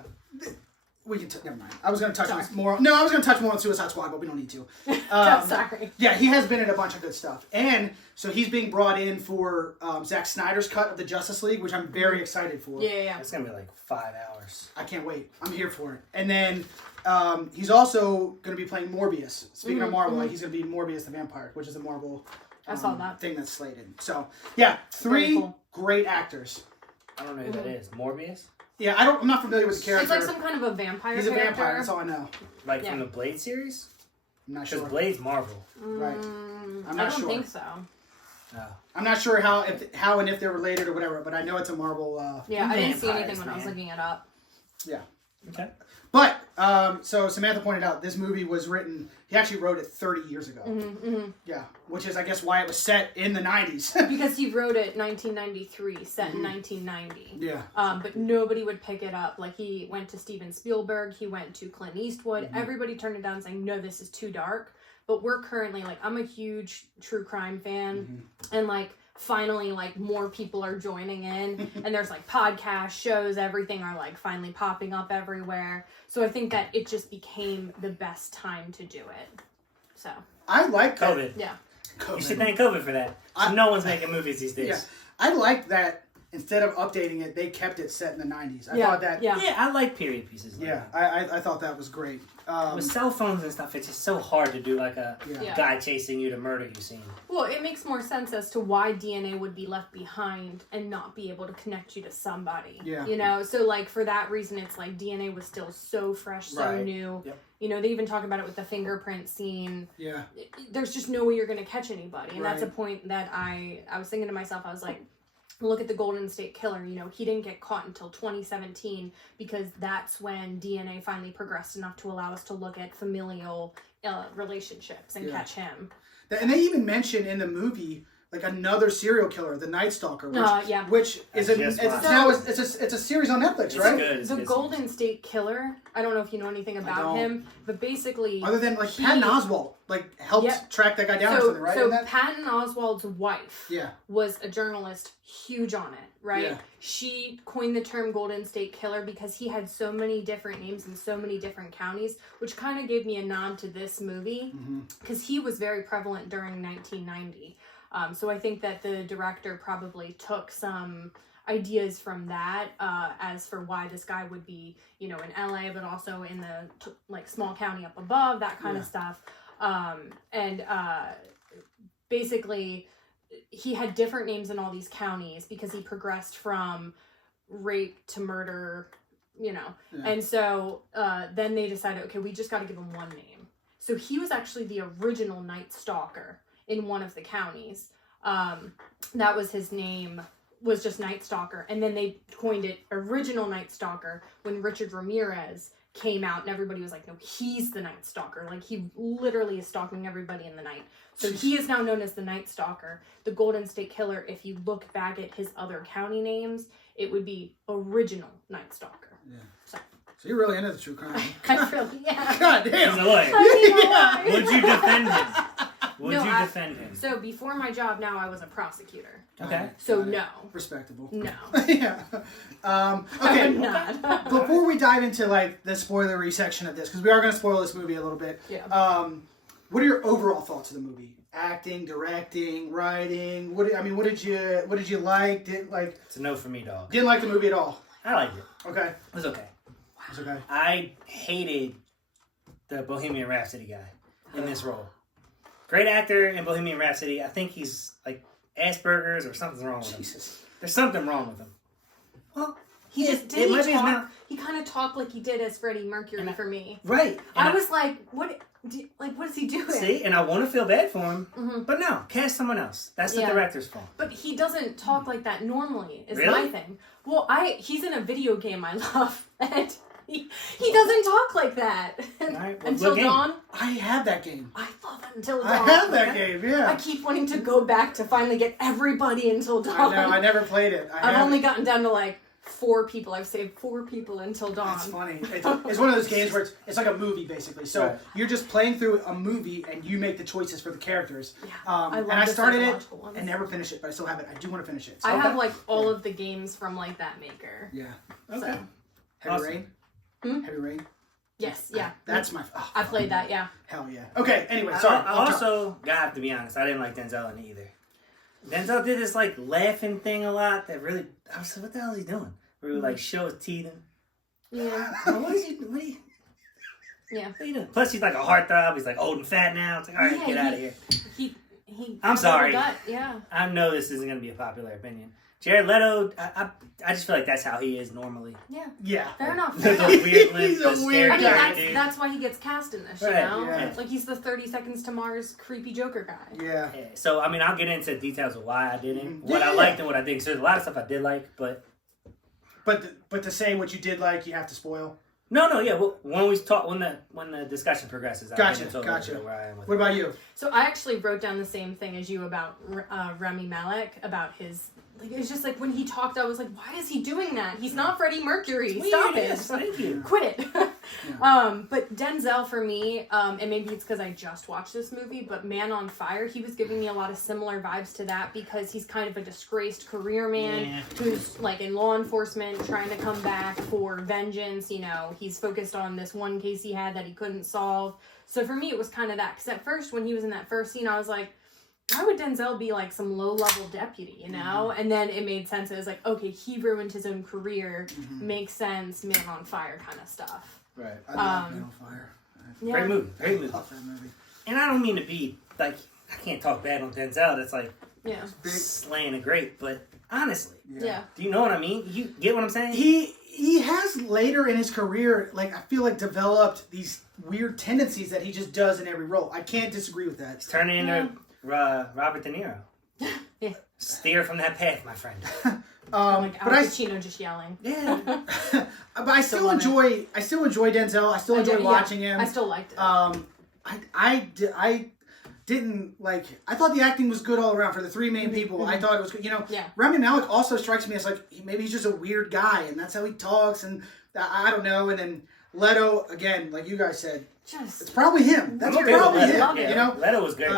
We can never mind. I was going to touch on more. No, I was going to touch more on Suicide Squad, but we don't need to. Sorry. Yeah, he has been in a bunch of good stuff, and so he's being brought in for Zack Snyder's cut of the Justice League, which I'm very excited for. Yeah. It's going to be 5 hours. I can't wait. I'm here for it. And then he's also going to be playing Morbius. Speaking of Marvel, he's going to be Morbius the Vampire, which is a Marvel I saw that thing that's slated. So yeah, 3 great actors. I don't know who that is. Morbius. Yeah, I'm not familiar with the character. It's some kind of a vampire. He's a vampire. That's all I know. From the Blade series? I'm not sure. Because Blade's Marvel. Right. I don't think so. No. I'm not sure how and if they're related or whatever, but I know it's a Marvel. I didn't see anything when I was looking it up. Yeah. Okay. But so Samantha pointed out this movie was written. He actually wrote it 30 years ago. Yeah, which is I guess why it was set in the 90s. Because he wrote it 1993, set in 1990. Yeah. But nobody would pick it up. He went to Steven Spielberg. He went to Clint Eastwood. Everybody turned it down, saying no, this is too dark. But we're currently I'm a huge true crime fan, and finally more people are joining in, and there's podcasts, shows, everything are finally popping up everywhere. So I think that it just became the best time to do it. So I like that. COVID. Yeah. COVID. You should thank COVID for that. No one's making movies these days. Yeah. I like that instead of updating it, they kept it set in the 90s. I thought that. Yeah, I like period pieces. I thought that was great. With cell phones and stuff, it's just so hard to do a guy chasing you to murder you scene. Well, it makes more sense as to why DNA would be left behind and not be able to connect you to somebody. Yeah. So for that reason, it's DNA was still so fresh, so new. Yep. They even talk about it with the fingerprint scene. Yeah. There's just no way you're going to catch anybody. And that's a point that I was thinking to myself, I was like, look at the Golden State Killer. He didn't get caught until 2017 because that's when DNA finally progressed enough to allow us to look at familial relationships and catch him. And they even mention in the movie another serial killer, the Night Stalker, which is it's a series on Netflix, right? Good. The Golden State Killer. I don't know if you know anything about him, but basically, other than Patton Oswalt helped track that guy down or something, right? So Patton Oswalt's wife, yeah, was a journalist, huge on it, right? Yeah. She coined the term Golden State Killer because he had so many different names in so many different counties, which kind of gave me a nod to this movie because he was very prevalent during 1990. So I think that the director probably took some ideas from that as for why this guy would be, in LA, but also in the small county up above, that kind of stuff. And basically, he had different names in all these counties because he progressed from rape to murder, And so then they decided, okay, we just got to give him one name. So he was actually the original Night Stalker in one of the counties. That was his name, was just Night Stalker. And then they coined it Original Night Stalker when Richard Ramirez came out and everybody was like, no, he's the Night Stalker. He literally is stalking everybody in the night. So he is now known as the Night Stalker. The Golden State Killer, if you look back at his other county names, it would be Original Night Stalker. Yeah. So you're really into the true crime. I really am. God damn. He's a lawyer. I mean, Would you defend him? Would you defend him? So before my job now, I was a prosecutor. Okay. So no. Respectable. No. Yeah. Okay. I'm not. Before we dive into like the spoilery section of this, because we are going to spoil this movie a little bit. Yeah. What are your overall thoughts of the movie? Acting, directing, writing. What did you like? It's a no for me, dog. Didn't like the movie at all. I liked it. Okay. It was okay. It's okay. I hated the Bohemian Rhapsody guy in this role. Great actor in Bohemian Rhapsody. I think he's like Asperger's or something's wrong with him. Jesus. There's something wrong with him. Well, He just it didn't might be his talk. mouth. He kind of talked like he did as Freddie Mercury for me. Right. I was like, what is he doing? See, and I want to feel bad for him, Mm-hmm. but no, cast someone else. That's the director's fault. But he doesn't talk like that normally, is Really? my thing. Well, he's in a video game I love, and he doesn't talk like that. Right, well, Until Dawn. I have that game. I love Until Dawn. I have that game. Yeah. I keep wanting to go back to finally get everybody Until Dawn. I know. I never played it. I've only gotten down to like 4 people. I've saved 4 people Until Dawn. That's funny. It's one of those games where it's like a movie, basically. So you're just playing through a movie, and you make the choices for the characters. Yeah, and I started it and never finished it, but I still have it. I do want to finish it. So I have like all of the games from like that maker. Yeah. Okay. So. Heavy Rain? Hmm? Heavy Rain? Yes, yeah. That's my... Oh, I played that, yeah. Hell yeah. Okay, anyway, sorry. I also, gotta to be honest, I didn't like Denzel in it either. Denzel did this like laughing thing a lot that really... I was like, what the hell is he doing? Where he would like show his teeth and... Yeah. What are you Yeah. doing? Plus he's like a heartthrob. He's like old and fat now. It's like, all right, get out of here. He I'm sorry. Yeah. I know this isn't going to be a popular opinion. Jared Leto, I just feel like that's how he is normally. Yeah. Yeah. Fair enough. The weird lip, He's a the weird I scary mean, dude. that's why he gets cast in this, you Right, know? yeah. Like, he's the 30 Seconds to Mars creepy Joker guy. Yeah. Yeah, so, I mean, I'll get into details of why I didn't, Mhm. what I Yeah. liked and what I didn't. So there's a lot of stuff I did like, but... But to say what you did like, you have to spoil. No, yeah. Well, when the discussion progresses, I'll Gotcha, get into gotcha. where I am with What about you? So I actually wrote down the same thing as you about Rami Malek, about his... Like, it's just like when he talked, I was like, why is he doing that? He's not Freddie Mercury. Stop it. Yes, thank you. Quit it. Yeah. But Denzel for me, and maybe it's because I just watched this movie, but Man on Fire, he was giving me a lot of similar vibes to that because he's kind of a disgraced career man who's like in law enforcement trying to come back for vengeance. You know, he's focused on this one case he had that he couldn't solve. So for me, it was kind of that. Because at first, when he was in that first scene, I was like, why would Denzel be like some low-level deputy, you know? And then it made sense. It was like, okay, he ruined his own career. Makes sense. Man on Fire kind of stuff. Right. I love Man on Fire. Yeah. Great movie. Great movie. I love that movie. And I don't mean to be, like, I can't talk bad on Denzel. That's like Yeah. slaying a great, but honestly, Yeah. do you know what I mean? You get what I'm saying? He has later in his career, like, I feel like developed these weird tendencies that he just does in every role. I can't disagree with that. He's turning into Robert De Niro. Yeah. Steer from that path, my friend. Like Al But I Pacino just yelling. Yeah. but I still enjoy Denzel. I still enjoy watching him. I still liked it. I didn't like. I thought the acting was good all around for the 3 main people. I thought it was good. You know, Rami Malek also strikes me as like maybe he's just a weird guy, and that's how he talks. And I don't know. And then Leto again, like you guys said, it's probably him. That's probably him. Yeah. You know, Leto was great.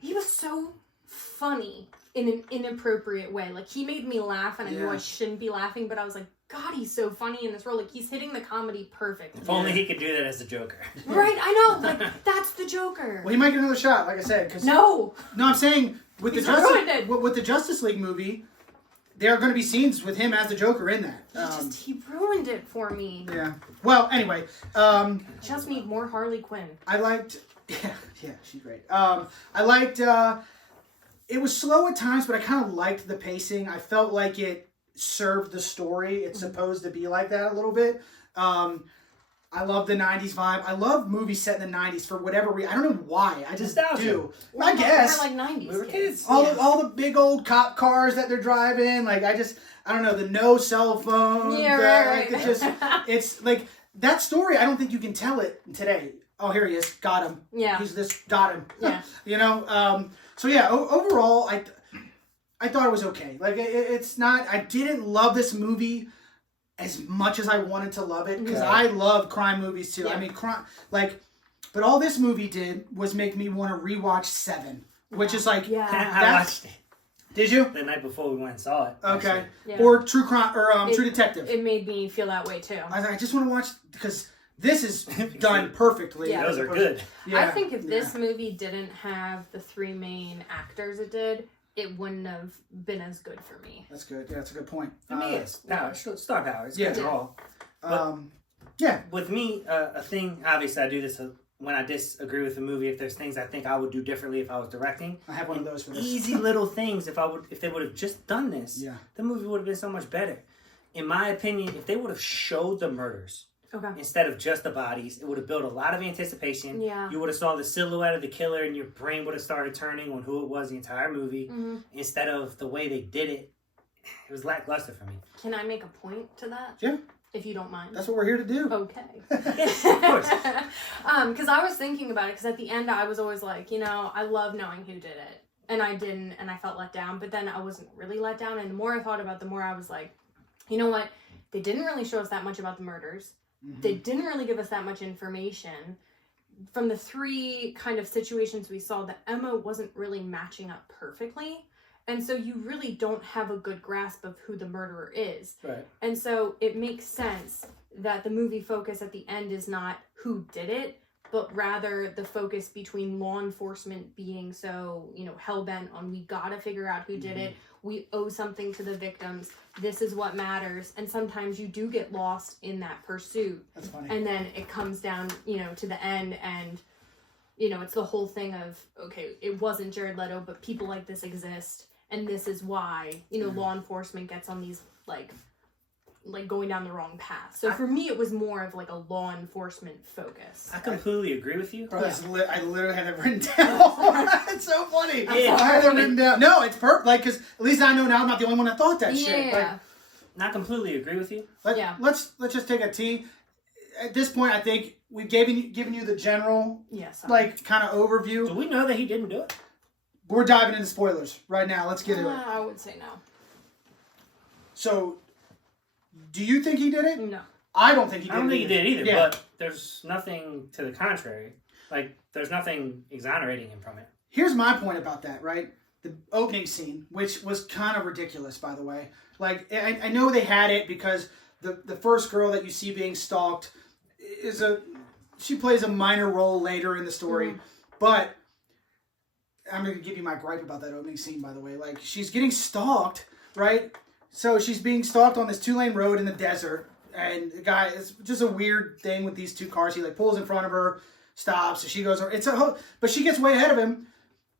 He was so funny in an inappropriate way. Like, he made me laugh, and I knew I shouldn't be laughing, but I was like, God, he's so funny in this role. Like, he's hitting the comedy perfectly. If only he could do that as the Joker. Right, I know. Like, that's the Joker. well, he might get another shot, like I said. Cause No, I'm saying with the Justice League movie, there are going to be scenes with him as the Joker in that. he ruined it for me. Yeah. Well, anyway, Just need more Harley Quinn. I liked. Yeah, she's great. I liked. It was slow at times, but I kind of liked the pacing. I felt like it served the story. It's supposed to be like that a little bit. I love the 90s vibe. I love movies set in the 90s for whatever reason. I don't know why. I just do. I guess. We're like 90s We were kids. All the big old cop cars that they're driving. Like, I don't know, the no cell phone. Yeah, right. It's like, that story, I don't think you can tell it today. Oh, here he is. Got him. Yeah. He's this. Got him. Yeah. You know? So, yeah, overall, I thought it was okay. Like, it's not... I didn't love this movie as much as I wanted to love it, because I love crime movies, too. Yeah. I mean, like, But all this movie did was make me want to rewatch 7, which is like I watched it. Did you? The night before we went and saw it. Okay. Or True Crime or True Detective. It made me feel that way too. I just want to watch because this is done perfectly. Yeah, those are good. I think if this movie didn't have the 3 main actors it did, it wouldn't have been as good for me. That's good. Yeah, that's a good point. For me, it's power. Star power. It's good all. With me, a thing, obviously I do this when I disagree with a movie. If there's things I think I would do differently if I was directing. I have one of those for this. Easy little things. If they would have just done this, the movie would have been so much better. In my opinion, if they would have showed the murders instead of just the bodies, it would have built a lot of anticipation. Yeah. You would have saw the silhouette of the killer and your brain would have started turning on who it was the entire movie. Instead of the way they did it, it was lackluster for me. Can I make a point to that? Yeah. If you don't mind. That's what we're here to do. Okay. Yes, of course. Because I was thinking about it, because at the end I was always like, I love knowing who did it. And I didn't, and I felt let down. But then I wasn't really let down. And the more I thought about it, the more I was like, you know what? They didn't really show us that much about the murders. They didn't really give us that much information. From the 3 kind of situations we saw, the Emma wasn't really matching up perfectly. And so you really don't have a good grasp of who the murderer is. Right. And so it makes sense that the movie focus at the end is not who did it, but rather the focus between law enforcement being so, hell-bent on we gotta figure out who did it. We owe something to the victims. This is what matters. And sometimes you do get lost in that pursuit. That's funny. And then it comes down, to the end and, it's the whole thing of, okay, it wasn't Jared Leto, but people like this exist. And this is why, law enforcement gets on these, like going down the wrong path. So for me, it was more of like a law enforcement focus. I completely agree with you. Bro, I literally had it written down. It's so funny. Yeah. I had it written down. No, it's perfect. Because at least I know now I'm not the only one that thought that shit. I completely agree with you. Let's just take a tea. At this point, I think we've given you the general, kind of overview. Do we know that he didn't do it? We're diving into spoilers right now. Let's get into it. I would say no. So, do you think he did it? No. I don't think he did it. I don't think he did either, but there's nothing to the contrary. There's nothing exonerating him from it. Here's my point about that, right? The opening scene, which was kind of ridiculous, by the way. I know they had it because the first girl that you see being stalked she plays a minor role later in the story, but I'm going to give you my gripe about that opening scene, by the way. She's getting stalked, right? So she's being stalked on this 2-lane road in the desert. And the guy, it's just a weird thing with these 2 cars. He pulls in front of her, stops, so she goes, but she gets way ahead of him,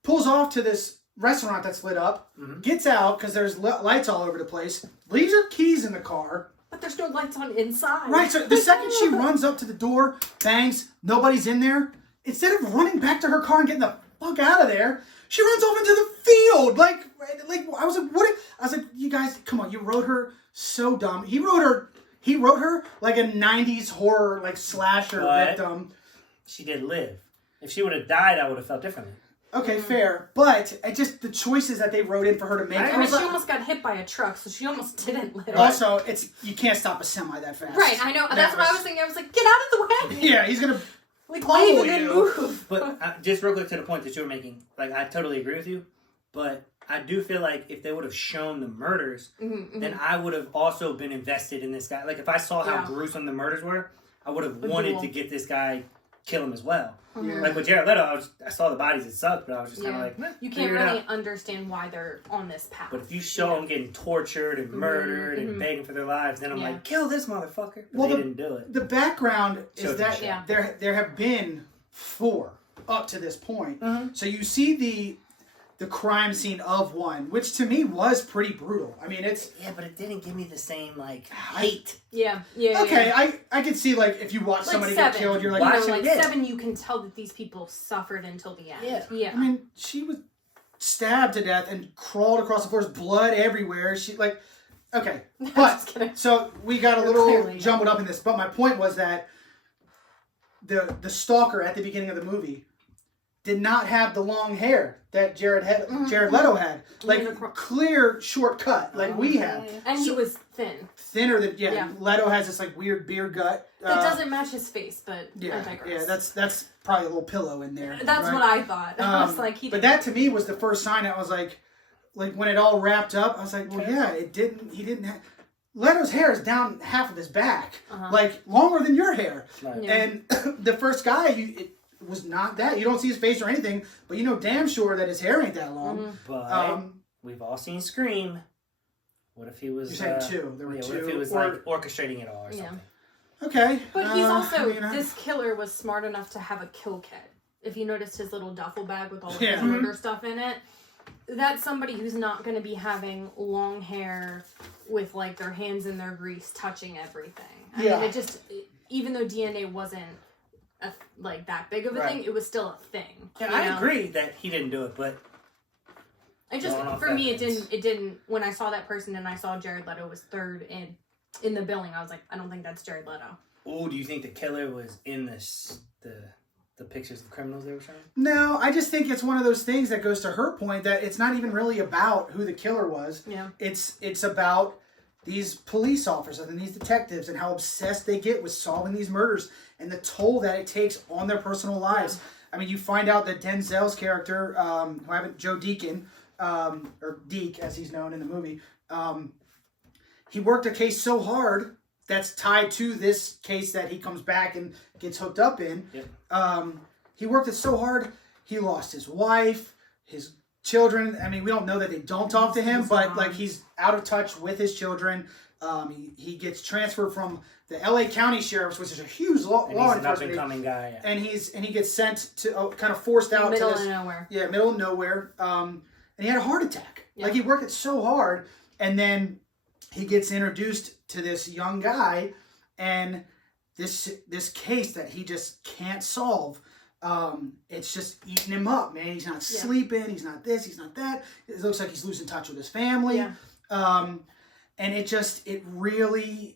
pulls off to this restaurant that's lit up, gets out because there's lights all over the place, leaves her keys in the car. But there's no lights on inside. Right, so the second she runs up to the door, bangs, nobody's in there, instead of running back to her car and getting the fuck out of there, she runs off into the field. I was like, what? I was like, you guys, come on, you wrote her so dumb. He wrote her like a 90s horror, slasher victim. She did live. If she would have died, I would have felt differently. Okay, fair. But the choices that they wrote in for her to make. She almost got hit by a truck, so she almost didn't live. Also, you can't stop a semi that fast. Right, I know. That's what I was thinking. I was like, get out of the way. Yeah, he's going to wave and then move. But just real quick to the point that you were making, I totally agree with you, but I do feel like if they would have shown the murders, then I would have also been invested in this guy. If I saw how gruesome the murders were, I would have wanted to get this guy, kill him as well. Yeah. With Jared Leto, I saw the bodies, it sucked, but I was just kind of you can't really understand why they're on this path. But if you show them getting tortured and murdered and begging for their lives, then I'm like, kill this motherfucker. But they didn't do it. The background is that there have been 4 up to this point. So you see the crime scene of one, which to me was pretty brutal. I mean, it's... Yeah, but it didn't give me the same, hate. Yeah. Okay, I could see, if you watch somebody get killed, you're like... Watching 7, you can tell that these people suffered until the end. Yeah. I mean, she was stabbed to death and crawled across the floor, blood everywhere. Okay. But, so we got a little jumbled up in this, but my point was that the stalker at the beginning of the movie did not have the long hair that Jared Leto had. Like, clear shortcut, like we have. And he was thin. Thinner than, Leto has this, like, weird beer gut. That doesn't match his face, but I digress. Yeah, that's probably a little pillow in there. That's right? what I thought. I was like, but that, to me, was the first sign that was like when it all wrapped up, I was like, well, he didn't have... Leto's hair is down half of his back. Like, longer than your hair. Right. Yeah. And the first guy, it was not that. You don't see his face or anything, but you know damn sure that his hair ain't that long. But we've all seen Scream. What if he was... You're saying two. There were two. What if he was, like, orchestrating it all or something? Okay. But he's also... this killer was smart enough to have a kill kit. If you noticed his little duffel bag with all of his murder stuff in it, that's somebody who's not going to be having long hair with, like, their hands in their grease touching everything. I mean, it just... Even though DNA wasn't, like, that big of a thing, it was still a thing. Yeah, I agree that he didn't do it, but... I just... For me, it didn't... When I saw that person and I saw Jared Leto was third in the billing, I was like, I don't think that's Jared Leto. Oh, do you think the killer was in the pictures of criminals they were showing? No, I just think it's one of those things that goes to her point that it's not even really about who the killer was. Yeah. It's about these police officers and these detectives and how obsessed they get with solving these murders and the toll that it takes on their personal lives. Yeah. I mean, you find out that Denzel's character, Joe Deacon, or Deke as he's known in the movie, he worked a case so hard that's tied to this case that he comes back and gets hooked up in. Yep. He worked it so hard, he lost his wife, his children. I mean, we don't know that they don't talk to him, but like he's out of touch with his children. He gets transferred from the LA County Sheriff's, which is a huge law enforcement. He's an up-and-coming guy. Yeah. And he gets sent to kind of forced out middle to this, of nowhere. Yeah, middle of nowhere. And he had a heart attack. Yeah. Like he worked it so hard, and then he gets introduced to this young guy, and this case that he just can't solve. It's just eating him up, man. He's not sleeping. He's not this. He's not that. It looks like he's losing touch with his family. Yeah. And it really,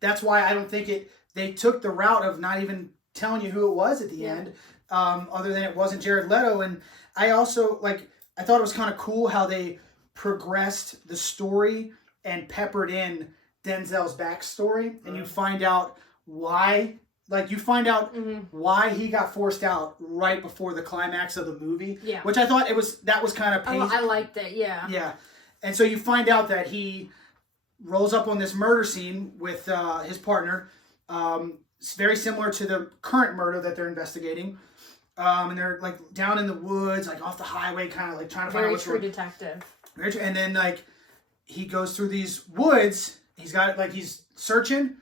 that's why I don't think they took the route of not even telling you who it was at the end, other than it wasn't Jared Leto. And I also, I thought it was kind of cool how they progressed the story and peppered in Denzel's backstory, and you find out why. Like, you find out why he got forced out right before the climax of the movie. Yeah. Which I thought that was kind of painful. I liked it, yeah. Yeah. And so you find out that he rolls up on this murder scene with his partner. It's very similar to the current murder that they're investigating. And they're, down in the woods, off the highway, kind of, trying to find out what's Very true detective. And then, he goes through these woods. He's got, he's searching.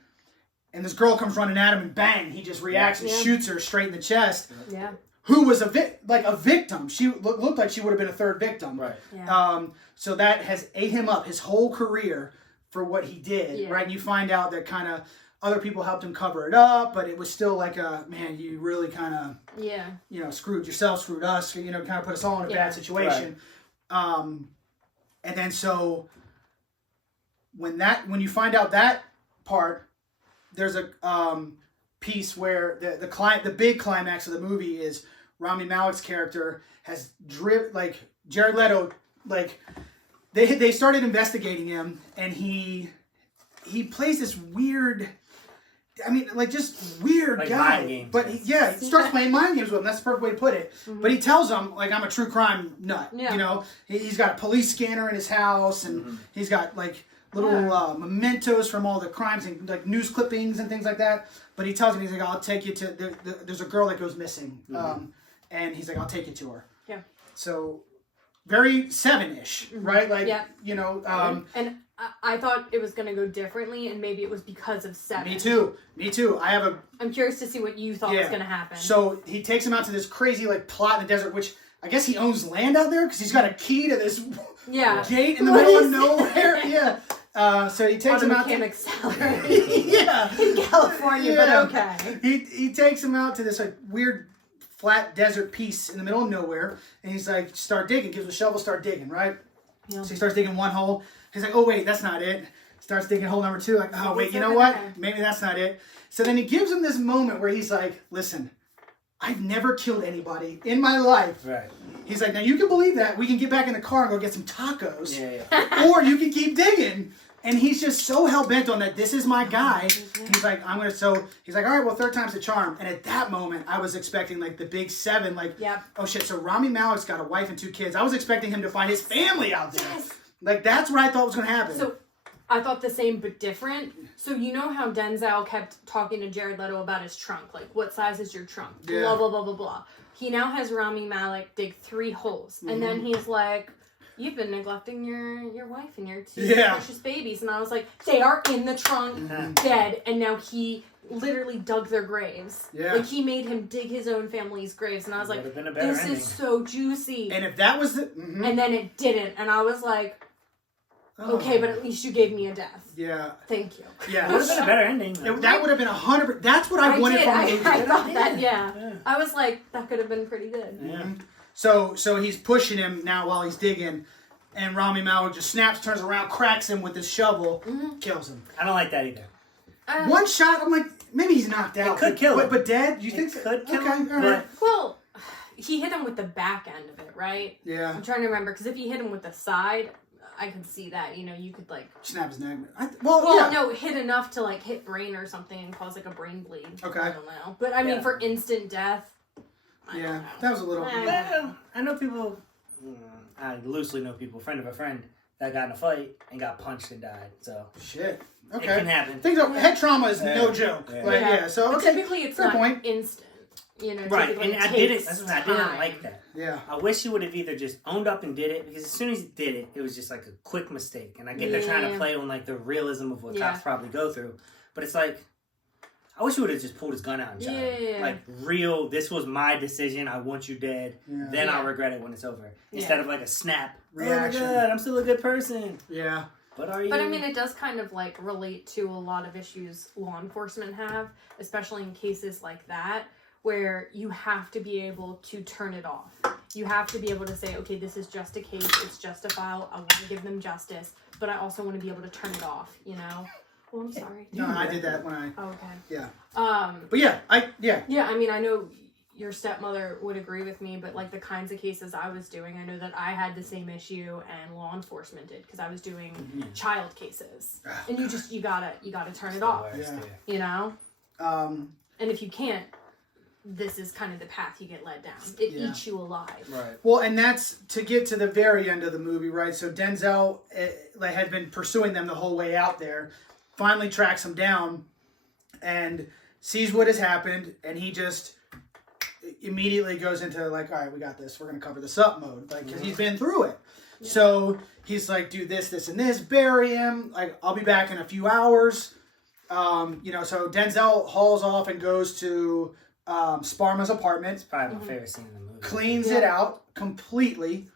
And this girl comes running at him, and bang, he just reacts and shoots her straight in the chest. Yeah. Who was a victim. She looked like she would have been a third victim. Right. Yeah. So that has ate him up his whole career for what he did. Yeah. Right. And you find out that kind of other people helped him cover it up, but it was still man, you really kind of screwed yourself, screwed us, kind of put us all in a bad situation. Right. And then so when you find out that part, there's a piece where the big climax of the movie is Rami Malek's character has Jared Leto, they started investigating him, and he plays this weird, just weird guy. Mind games. But he starts playing mind games with him. That's the perfect way to put it. Mm-hmm. But he tells him, I'm a true crime nut. Yeah. He's got a police scanner in his house, and he's got little mementos from all the crimes and news clippings and things like that. But he tells me, he's I'll take you to, there's a girl that goes missing. And he's I'll take you to her. Yeah. So very 7-ish, right? And I thought it was going to go differently, and maybe it was because of 7. Me too. I'm curious to see what you thought was going to happen. So he takes him out to this crazy plot in the desert, which I guess he owns land out there because he's got a key to this gate in the middle of nowhere. Yeah. So he takes him out to salary. Yeah. In California, but okay. He takes him out to this weird flat desert piece in the middle of nowhere, and he's start digging. Gives him a shovel, start digging, right? Yeah. So he starts digging one hole. He's oh wait, that's not it. Starts digging hole number 2. Oh wait, you know what? Maybe that's not it. So then he gives him this moment where he's listen, I've never killed anybody in my life. Right. He's like, now you can believe that. We can get back in the car and go get some tacos. Yeah. Or you can keep digging. And he's just so hell-bent on that. This is my guy. He's like, he's like, all right, well, third time's a charm. And at that moment, I was expecting like the big 7, like, oh shit, so Rami Malek's got a wife and 2 kids. I was expecting him to find his family out there. Yes. Like, that's what I thought was going to happen. So, I thought the same but different. So, you know how Denzel kept talking to Jared Leto about his trunk? Like, what size is your trunk? Yeah. Blah, blah, blah, blah, blah. He now has Rami Malek dig 3 holes. And then he's like, you've been neglecting your wife and your 2 precious babies. And I was like, they are in the trunk, dead. And now he literally dug their graves. Yeah. Like, he made him dig his own family's graves. And I was like, this is so juicy. And if that was the... And then it didn't. And I was like, okay, but at least you gave me a death. Yeah. Thank you. Yeah. It would have been a better ending. That would have been 100%. That's what I wanted from the movie. I thought that, yeah. I was like, that could have been pretty good. Yeah. So he's pushing him now while he's digging, and Rami Malek just snaps, turns around, cracks him with his shovel, kills him. I don't like that either. One shot, I'm like, maybe he's knocked out. It could kill him. But dead? You think it could kill him? All right. Well, he hit him with the back end of it, right? Yeah. I'm trying to remember, because if he hit him with the side, I could see that, you could like... Snap his neck. No, hit enough to like hit brain or something and cause like a brain bleed. Okay. I don't know. But I mean, for instant death, I don't know. That was a little... Well, I know people... I loosely know people, friend of a friend, that got in a fight and got punched and died. So shit. It Okay. can happen. Head trauma is no joke. Yeah. So but typically it's fair not instant. Right, and I didn't. That's what I didn't like that. Yeah. I wish he would have either just owned up and did it, because as soon as he did it, it was just like a quick mistake. And I get they're trying to play on like the realism of what cops probably go through, but it's like, I wish he would have just pulled his gun out and shot him. Like, real, this was my decision, I want you dead, then I'll regret it when it's over. Instead of like a snap, reaction. Oh my God, I'm still a good person. Yeah. But are you? But I mean, it does kind of like relate to a lot of issues law enforcement have, especially in cases like that, where you have to be able to turn it off. You have to be able to say, okay, this is just a case, it's just a file, I want to give them justice, but I also want to be able to turn it off, Oh, I'm sorry. No, I did that when I... Oh, okay. Yeah. But yeah, Yeah, I mean, I know your stepmother would agree with me, but like the kinds of cases I was doing, I know that I had the same issue and law enforcement did, because I was doing child cases. And you gotta turn it off. And if you can't, this is kind of the path you get led down. It eats you alive. Right. Well, and that's to get to the very end of the movie, right? So Denzel had been pursuing them the whole way out there, finally tracks them down, and sees what has happened, and he just immediately goes into like, all right, we got this. We're going to cover this up mode, like, because he's been through it. Yeah. So he's like, do this, this, and this, bury him. Like, I'll be back in a few hours. So Denzel hauls off and goes to Sparma's apartment. It's probably my favorite scene in the movie. Cleans it out completely.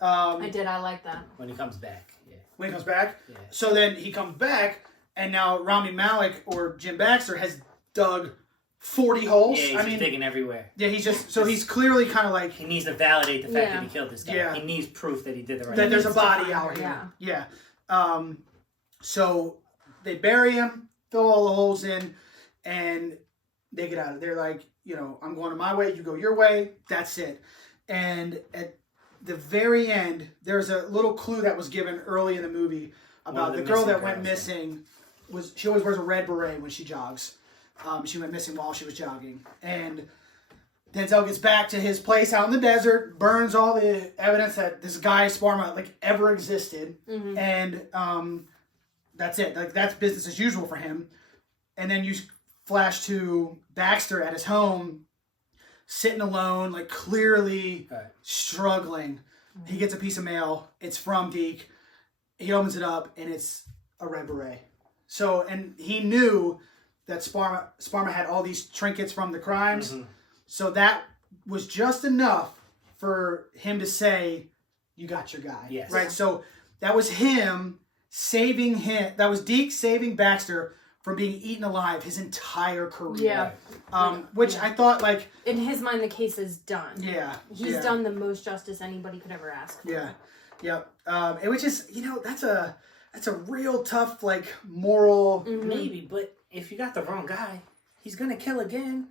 I like that. When he comes back. Yeah. When he comes back? Yeah. So then he comes back, and now Rami Malek or Jim Baxter has dug 40 holes. Yeah, he's digging everywhere. Yeah, he's clearly kind of like... He needs to validate the fact that he killed this guy. Yeah. He needs proof that he did the right That thing. there's a body out here. Yeah. So they bury him, fill all the holes in, and they get out of there. Like, I'm going my way, you go your way, that's it. And at the very end, there's a little clue that was given early in the movie about the girl that went missing. She always wears a red beret when she jogs. She went missing while she was jogging. And Denzel gets back to his place out in the desert, burns all the evidence that this guy, Sparma, ever existed. Mm-hmm. And that's it. Like, that's business as usual for him. And then you flash to Baxter at his home, sitting alone, clearly struggling. Mm-hmm. He gets a piece of mail. It's from Deke. He opens it up, and it's a red beret. So, and he knew that Sparma had all these trinkets from the crimes. Mm-hmm. So that was just enough for him to say, you got your guy. Yes. Right? So that was him saving him. That was Deke saving Baxter from being eaten alive his entire career. Yeah. Which I thought, in his mind, the case is done. Yeah. He's done the most justice anybody could ever ask for. Yeah. Yep. Which is, that's a real tough, moral... Mm-hmm. Maybe, but if you got the wrong guy, he's going to kill again.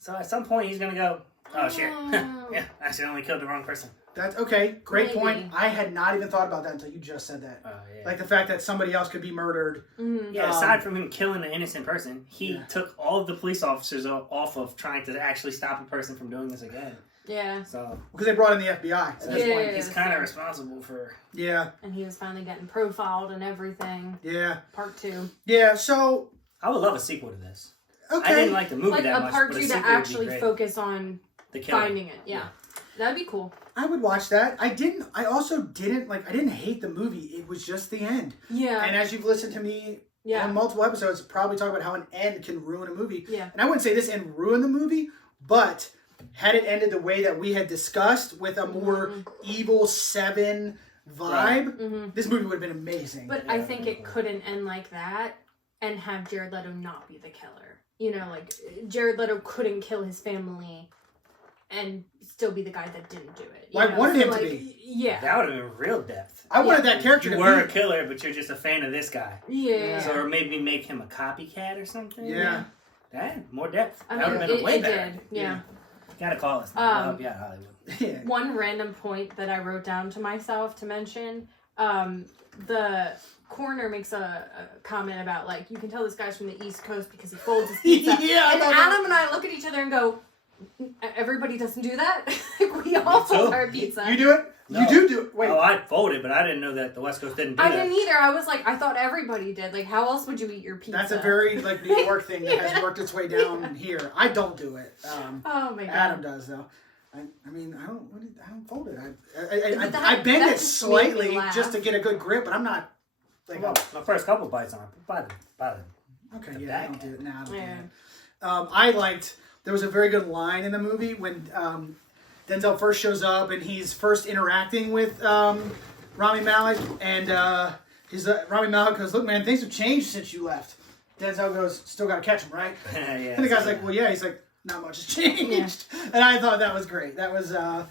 So at some point he's gonna go, oh shit, yeah, I accidentally killed the wrong person. That's okay. Great Maybe. point. I had not even thought about that until you just said that. Yeah. Like the fact that somebody else could be murdered. Yeah, aside from him killing an innocent person, he took all of the police officers off of trying to actually stop a person from doing this again. Yeah. So because they brought in the FBI. at this point, he's kind of responsible for. Yeah. And he was finally getting profiled and everything. Yeah. Part 2. Yeah. So I would love a sequel to this. okay. I didn't like the movie Like that a much, part but a 2 sequel to would be actually great. focus on The killer. finding it. Yeah. That'd be cool. I would watch that. I also didn't I didn't hate the movie. It was just the end. Yeah. And as you've listened to me on multiple episodes, probably talk about how an end can ruin a movie. Yeah. And I wouldn't say this end ruined the movie, but had it ended the way that we had discussed with a more evil 7 vibe, this movie would have been amazing. But I think it couldn't end like that and have Jared Leto not be the killer. You know, like Jared Leto couldn't kill his family and still be the guy that didn't do it. I wanted him to be. Yeah. That would have been real depth. I wanted that character You to were be. a killer, but you're just a fan of this guy. Yeah. So, or maybe make him a copycat or something. Yeah. That more depth. I That would mean, have been way it better. did. Yeah. You gotta call us. I'll help you out, Hollywood. Yeah. One random point that I wrote down to myself to mention, the coroner makes a comment about, like, you can tell this guy's from the East Coast because he folds his pizza. Yeah, and Adam and I look at each other and go, everybody doesn't do that? Like, we all fold our pizza. You do it? No. You do it. Wait. Oh, I folded, but I didn't know that the West Coast didn't do I that. didn't either. I was like, I thought everybody did. Like, how else would you eat your pizza? That's a very New York thing that has worked its way down here. I don't do it. Oh my god. Adam does though. I mean, I don't fold it. But I bend that it just made me slightly laugh. just to get a good grip, but I'm not like. Well, my first couple bites on it. By the Okay, the yeah, I back. don't do it now. Yeah. I liked. There was a very good line in the movie when Denzel first shows up and he's first interacting with Rami Malek, and Rami Malek goes, "Look, man, things have changed since you left." Denzel goes, "Still got to catch him, right?" yeah, And the guy's like, "Well, yeah." He's like, "Not much has changed," and I thought that was great. That was I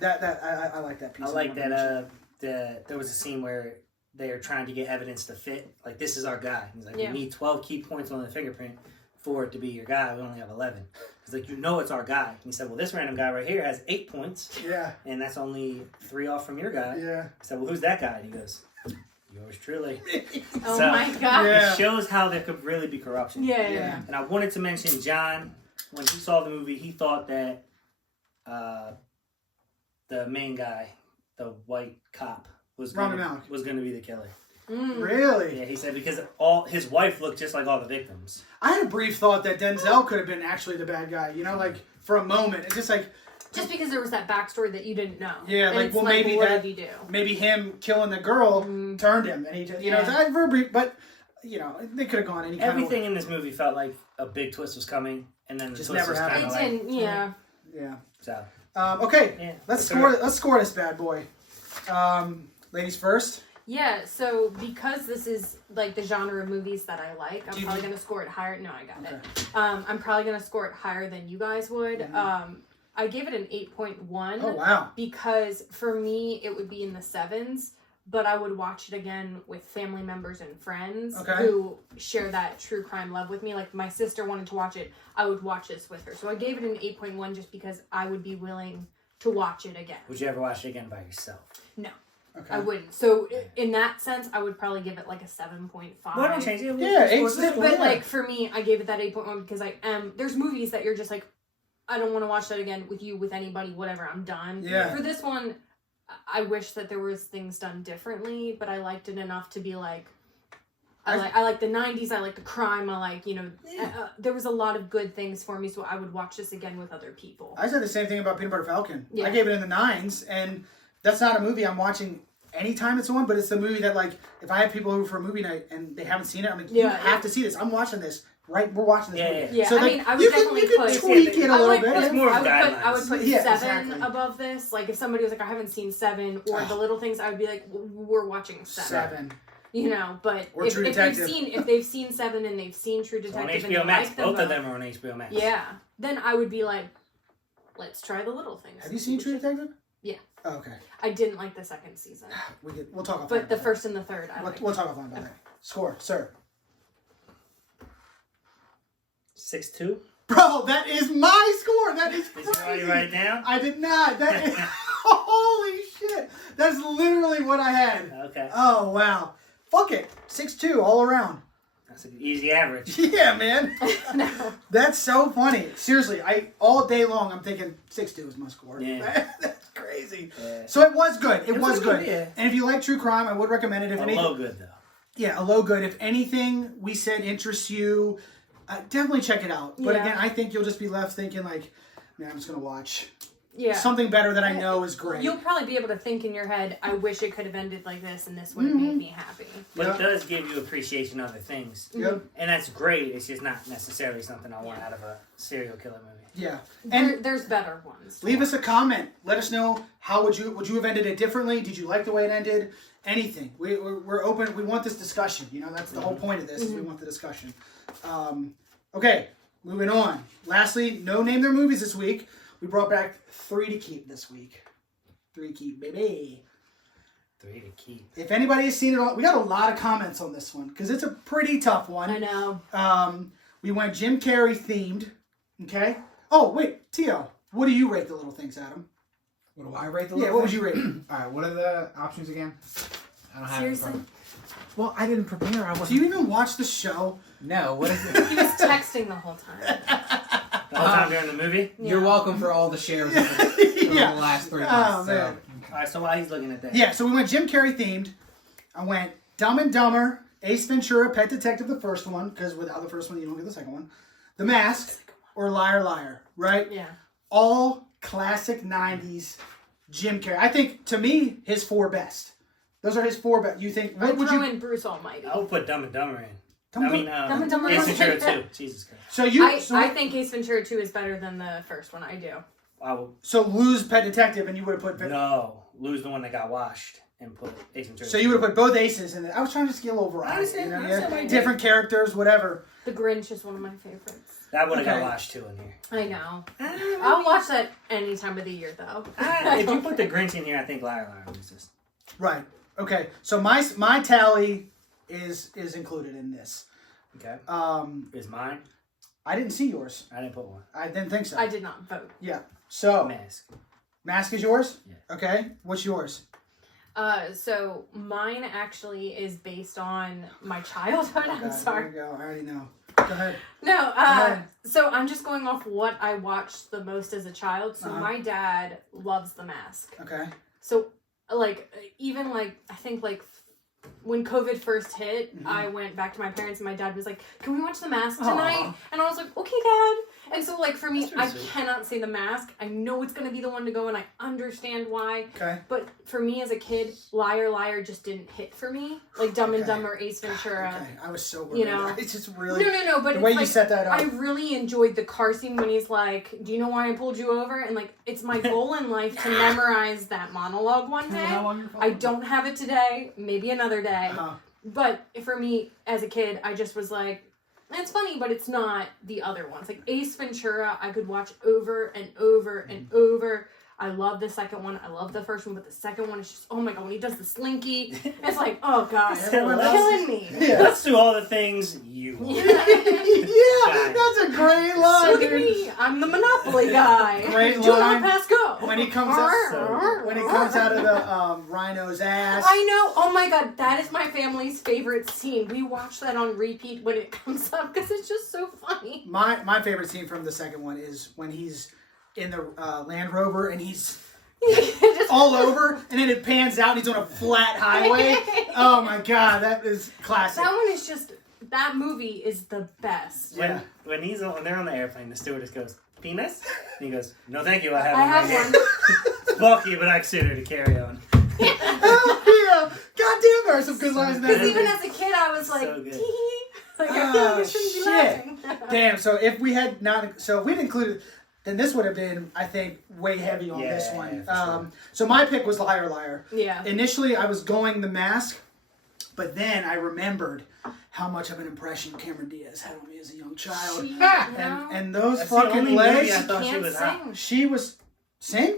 like that piece. I like that. There was a scene where they are trying to get evidence to fit. Like, this is our guy. He's like, we need 12 key points on the fingerprint for it to be your guy. We only have 11. He's like, it's our guy. And he said, well, this random guy right here has 8 points. Yeah. And that's only 3 off from your guy. Yeah. I said, well, who's that guy? And he goes, yours truly. Oh So, my god. Yeah. It shows how there could really be corruption. Yeah. And I wanted to mention John, when he saw the movie, he thought that the main guy, the white cop, was going to be the killer. Really? Yeah, he said because his wife looked just like all the victims. I had a brief thought that Denzel could have been actually the bad guy. You know, like for a moment, it's just like Just because there was that backstory that you didn't know. Yeah, And like, it's well, maybe what that- did he do? maybe him killing the girl turned him, and he just for a brief, but they could have gone any kind Everything in this movie felt like a big twist was coming, and then the Just twist never was happened. kind It of like didn't. Yeah. Yeah. so. Okay, Yeah, let's that's score this bad boy. Ladies first. Yeah, so because this is like the genre of movies that I like, I'm Do you probably need- going to score it higher. No, I got Okay. it. I'm probably going to score it higher than you guys would. I gave it an 8.1. Oh wow. Because for me, it would be in the 7s, but I would watch it again with family members and friends who share that true crime love with me. Like, if my sister wanted to watch it, I would watch this with her. So I gave it an 8.1 just because I would be willing to watch it again. Would you ever watch it again by yourself? No. Okay. I wouldn't. So in that sense, I would probably give it like a 7.5. Well, don't change it. Yeah, But like for me, I gave it that 8.1 because there's movies that you're just like, I don't want to watch that again with you, with anybody, whatever. I'm done. Yeah. For this one, I wish that there was things done differently, but I liked it enough to be like, I like the 90s. I like the crime. I like, there was a lot of good things for me, so I would watch this again with other people. I said the same thing about Peanut Butter Falcon. Yeah. I gave it in the 9s, and that's not a movie I'm watching anytime it's on, but it's the movie that, like, if I have people over for a movie night and they haven't seen it, I'm like, you have to see this. I'm watching this. Right, we're watching this movie. Yeah, So, I mean, I would you definitely can put tweak it a little bit. It's more of guidelines. I would put Yeah, 7 exactly. above this. Like, if somebody was like, I haven't seen 7 or The Little Things, I would be like, we're watching 7. But Or if True they've Detective. seen 7 and they've seen True It's on Detective and HBO they Max. like them Both of them are on HBO Max. yeah, then I would be like, let's try The Little Things. Have you seen True Detective? Yeah. Oh, okay. I didn't like the second season, We'll talk offline. but the about first and the third, I that. liked. We'll talk offline about that. Score, sir. 6-2. Bro, that is my score. That is Did crazy. you write it down? I did not. That is, holy shit. That's literally what I had. Okay. Oh, wow. Fuck it. 6'2" all around. That's an easy average. Yeah, man. No. That's so funny. Seriously, all day long I'm thinking 6'2" is my score. Yeah. That's crazy. Yeah. So it was good. It was good. Yeah. And if you like true crime, I would recommend it. If A anything, low good, though. yeah, a low good. If anything we said interests you, definitely check it out. But Yeah. again, I think you'll just be left thinking like, man, I'm just going to watch Yeah. something better that I know is great. You'll probably be able to think in your head, I wish it could have ended like this and this would have made me happy. But Yeah. it does give you appreciation of other things. Yep. And that's great. It's just not necessarily something I want out of a serial killer movie. Yeah. And There's better ones. leave us a comment. Let us know how would you have ended it differently? Did you like the way it ended? Anything. We're open. We want this discussion. You know, that's the whole point of this. Is we want the discussion. Okay, moving on. Lastly, no name their movies this week. We brought back 3 to keep this week. 3 to keep, baby. 3 to keep. If anybody has seen it all, we got a lot of comments on this one because it's a pretty tough one. I know. We went Jim Carrey themed. Okay. Oh wait, Tio, what do you rate the little things, Adam? What do I rate the Yeah, little what would thing? you rate it? All right, what are the options again? I don't have it in Seriously? front of me. Well, I didn't prepare. I wasn't. Do you even watch the show? No, what is it? He was texting the whole time. The whole time during the movie? Yeah. You're welcome for all the shares of the, Yeah. the last 3 Oh, months. man. Alright, so while he's looking at that. Yeah, so we went Jim Carrey themed. I went Dumb and Dumber, Ace Ventura, Pet Detective, the first one, because without the first one, you don't get the second one. The Mask, or Liar Liar, right? Yeah. All classic 90s Jim Carrey. I think, to me, his 4 best. Those are his 4 best. You think, what I'd would throw you... in Bruce Almighty. I would put Dumb and Dumber in. Dumb and Dumb and Dumber Ace was Ventura like 2. Jesus Christ. So you... I think Ace Ventura 2 is better than the first one. I do. I would, So lose Pet Detective and you would have put... no, lose the one that got washed and put Ace Ventura. So you would have put both Aces in it. I was trying to just get a little variety. I understand, You know? I understand what you did. Different characters, whatever. The Grinch is one of my favorites. That would have Okay. got washed too in here. I know. I'll watch that any time of the year, though. If you put the Grinch in here, I think Liar Liar loses. Right. Okay. So my tally is included in this. Okay. Is mine? I didn't see yours. I didn't put one. I didn't think so. I did not vote. Yeah. So Mask. Mask is yours? Yeah. Okay. What's yours? So mine actually is based on my childhood. Oh, I'm God, sorry. There you go. I already know. Go ahead. No, ahead. so I'm just going off what I watched the most as a child. So Uh-huh. my dad loves The Mask. Okay. So, like, even, like, I think, like, when COVID first hit, Mhm. I went back to my parents and my dad was like, can we watch The Mask Aw. tonight? And I was like, okay, Dad. And so, like, for me, That's pretty I sweet. cannot say The Mask. I know it's going to be the one to go and I understand why. Okay. But for me as a kid, Liar Liar just didn't hit for me. Like Dumb and Okay. Dumber, Ace Ventura. Okay. I was so worried. You know. It's just really No, but the it's way like, you set that up. I really enjoyed the car scene when he's like, do you know why I pulled you over? And like, it's my goal in life to memorize that monologue one day. How long you're I don't have it today, maybe another day. Uh-huh. But for me, as a kid, I just was like, it's funny, but it's not the other ones. Like Ace Ventura, I could watch over and over and over. I love the second one. I love the first one, but the second one is just, oh my God, when he does the slinky, it's like, oh God, It's you're hilarious. killing me. Yeah. Let's do all the things you want. Yeah, that's a great line. Look at dude. me, I'm the Monopoly guy. Great Do line. not pass go. When he comes out of the rhino's ass. I know. Oh my God, that is my family's favorite scene. We watch that on repeat when it comes up because it's just so funny. My favorite scene from the second one is when he's in the Land Rover and he's Just- all over, and then it pans out and he's on a flat highway. Oh my God, that is classic. That one is just. That movie is the best. Yeah. When they're on the airplane, the stewardess goes, penis? And he goes, no thank you, I have I one. have right one. here." It's bulky, but I consider to carry on. Oh, yeah. God damn, there are some good lines in that Because movie. even as a kid, I was like, So good. tee. Like, I Oh, feel like I shouldn't be shit. laughing. Damn, so if we had included, then this would have been, I think, way heavy on Yeah, this one. for sure. So my pick was Liar Liar. Yeah. Initially, I was going The Mask, but then I remembered how much of an impression Cameron Diaz had on me as a young child. She, And those That's the fucking only legs. movie I thought she can't was hot. sing. She was sing.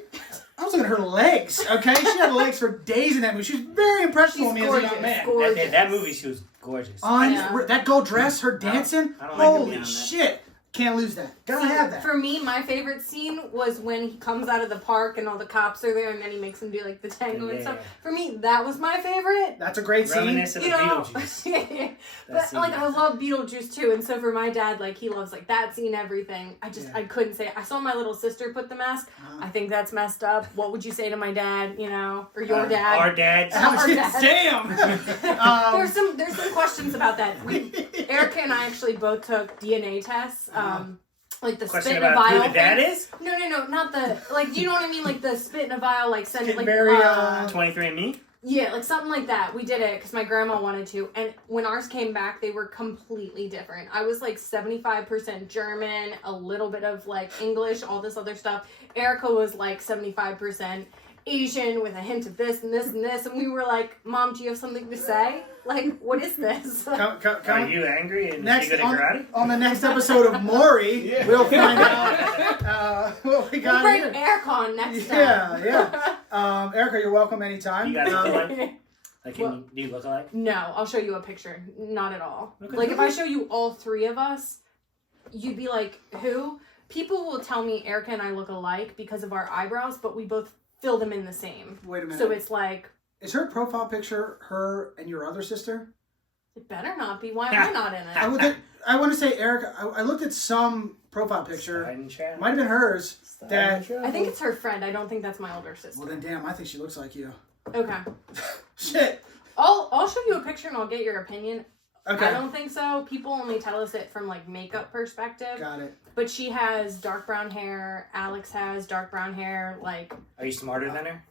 I was looking at her legs. Okay, she had legs for days in that movie. She was very impressionable on me She's as a young gorgeous. man. Gorgeous. That movie, she was gorgeous. On Yeah. that gold dress, her dancing. I don't like to be Holy on that. shit! Can't lose that. Gotta have that. For me, my favorite scene was when he comes out of the park and all the cops are there, and then he makes them do like the tango and stuff. For me, that was my favorite. That's a great scene. Reminiscent of Beetlejuice. But like, I love Beetlejuice too, and so for my dad, like he loves like that scene, everything. I couldn't say. I saw my little sister put the mask. I think that's messed up. What would you say to my dad? You know, or your dad? Our dads. Our dads. Damn. There's some questions about that. Erica and I actually both took DNA tests. Like the Question spit in a about vial. who the dad is? No, not the like. Do you know what I mean? Like the spit in a vial, like send it like 23andMe. Yeah, like something like that. We did it because my grandma wanted to, and when ours came back, they were completely different. I was like 75% German, a little bit of like English, all this other stuff. Erica was like 75% Asian with a hint of this and this and this, and we were like, "Mom, do you have something to say? Like, what is this?" Are you angry and you good at karate? On the next episode of Maury, we'll find out what we got We'll here. bring Erica on next time. Yeah. Erica, you're welcome anytime. You guys look alike? Like, do you look alike? No, I'll show you a picture. Not at all. Okay. Like, if I show you all three of us, you'd be like, who? People will tell me Erica and I look alike because of our eyebrows, but we both fill them in the same. Wait a minute. So it's like... Is her profile picture her and your other sister? It better not be. Why am I not in it? I want to say, Erica, I looked at some profile picture. Might have been hers. I think it's her friend. I don't think that's my older sister. Well, then, damn, I think she looks like you. Okay. Shit. I'll show you a picture and I'll get your opinion. Okay. I don't think so. People only tell us it from like makeup perspective. Got it. But she has dark brown hair. Alex has dark brown hair. Like, are you smarter than her?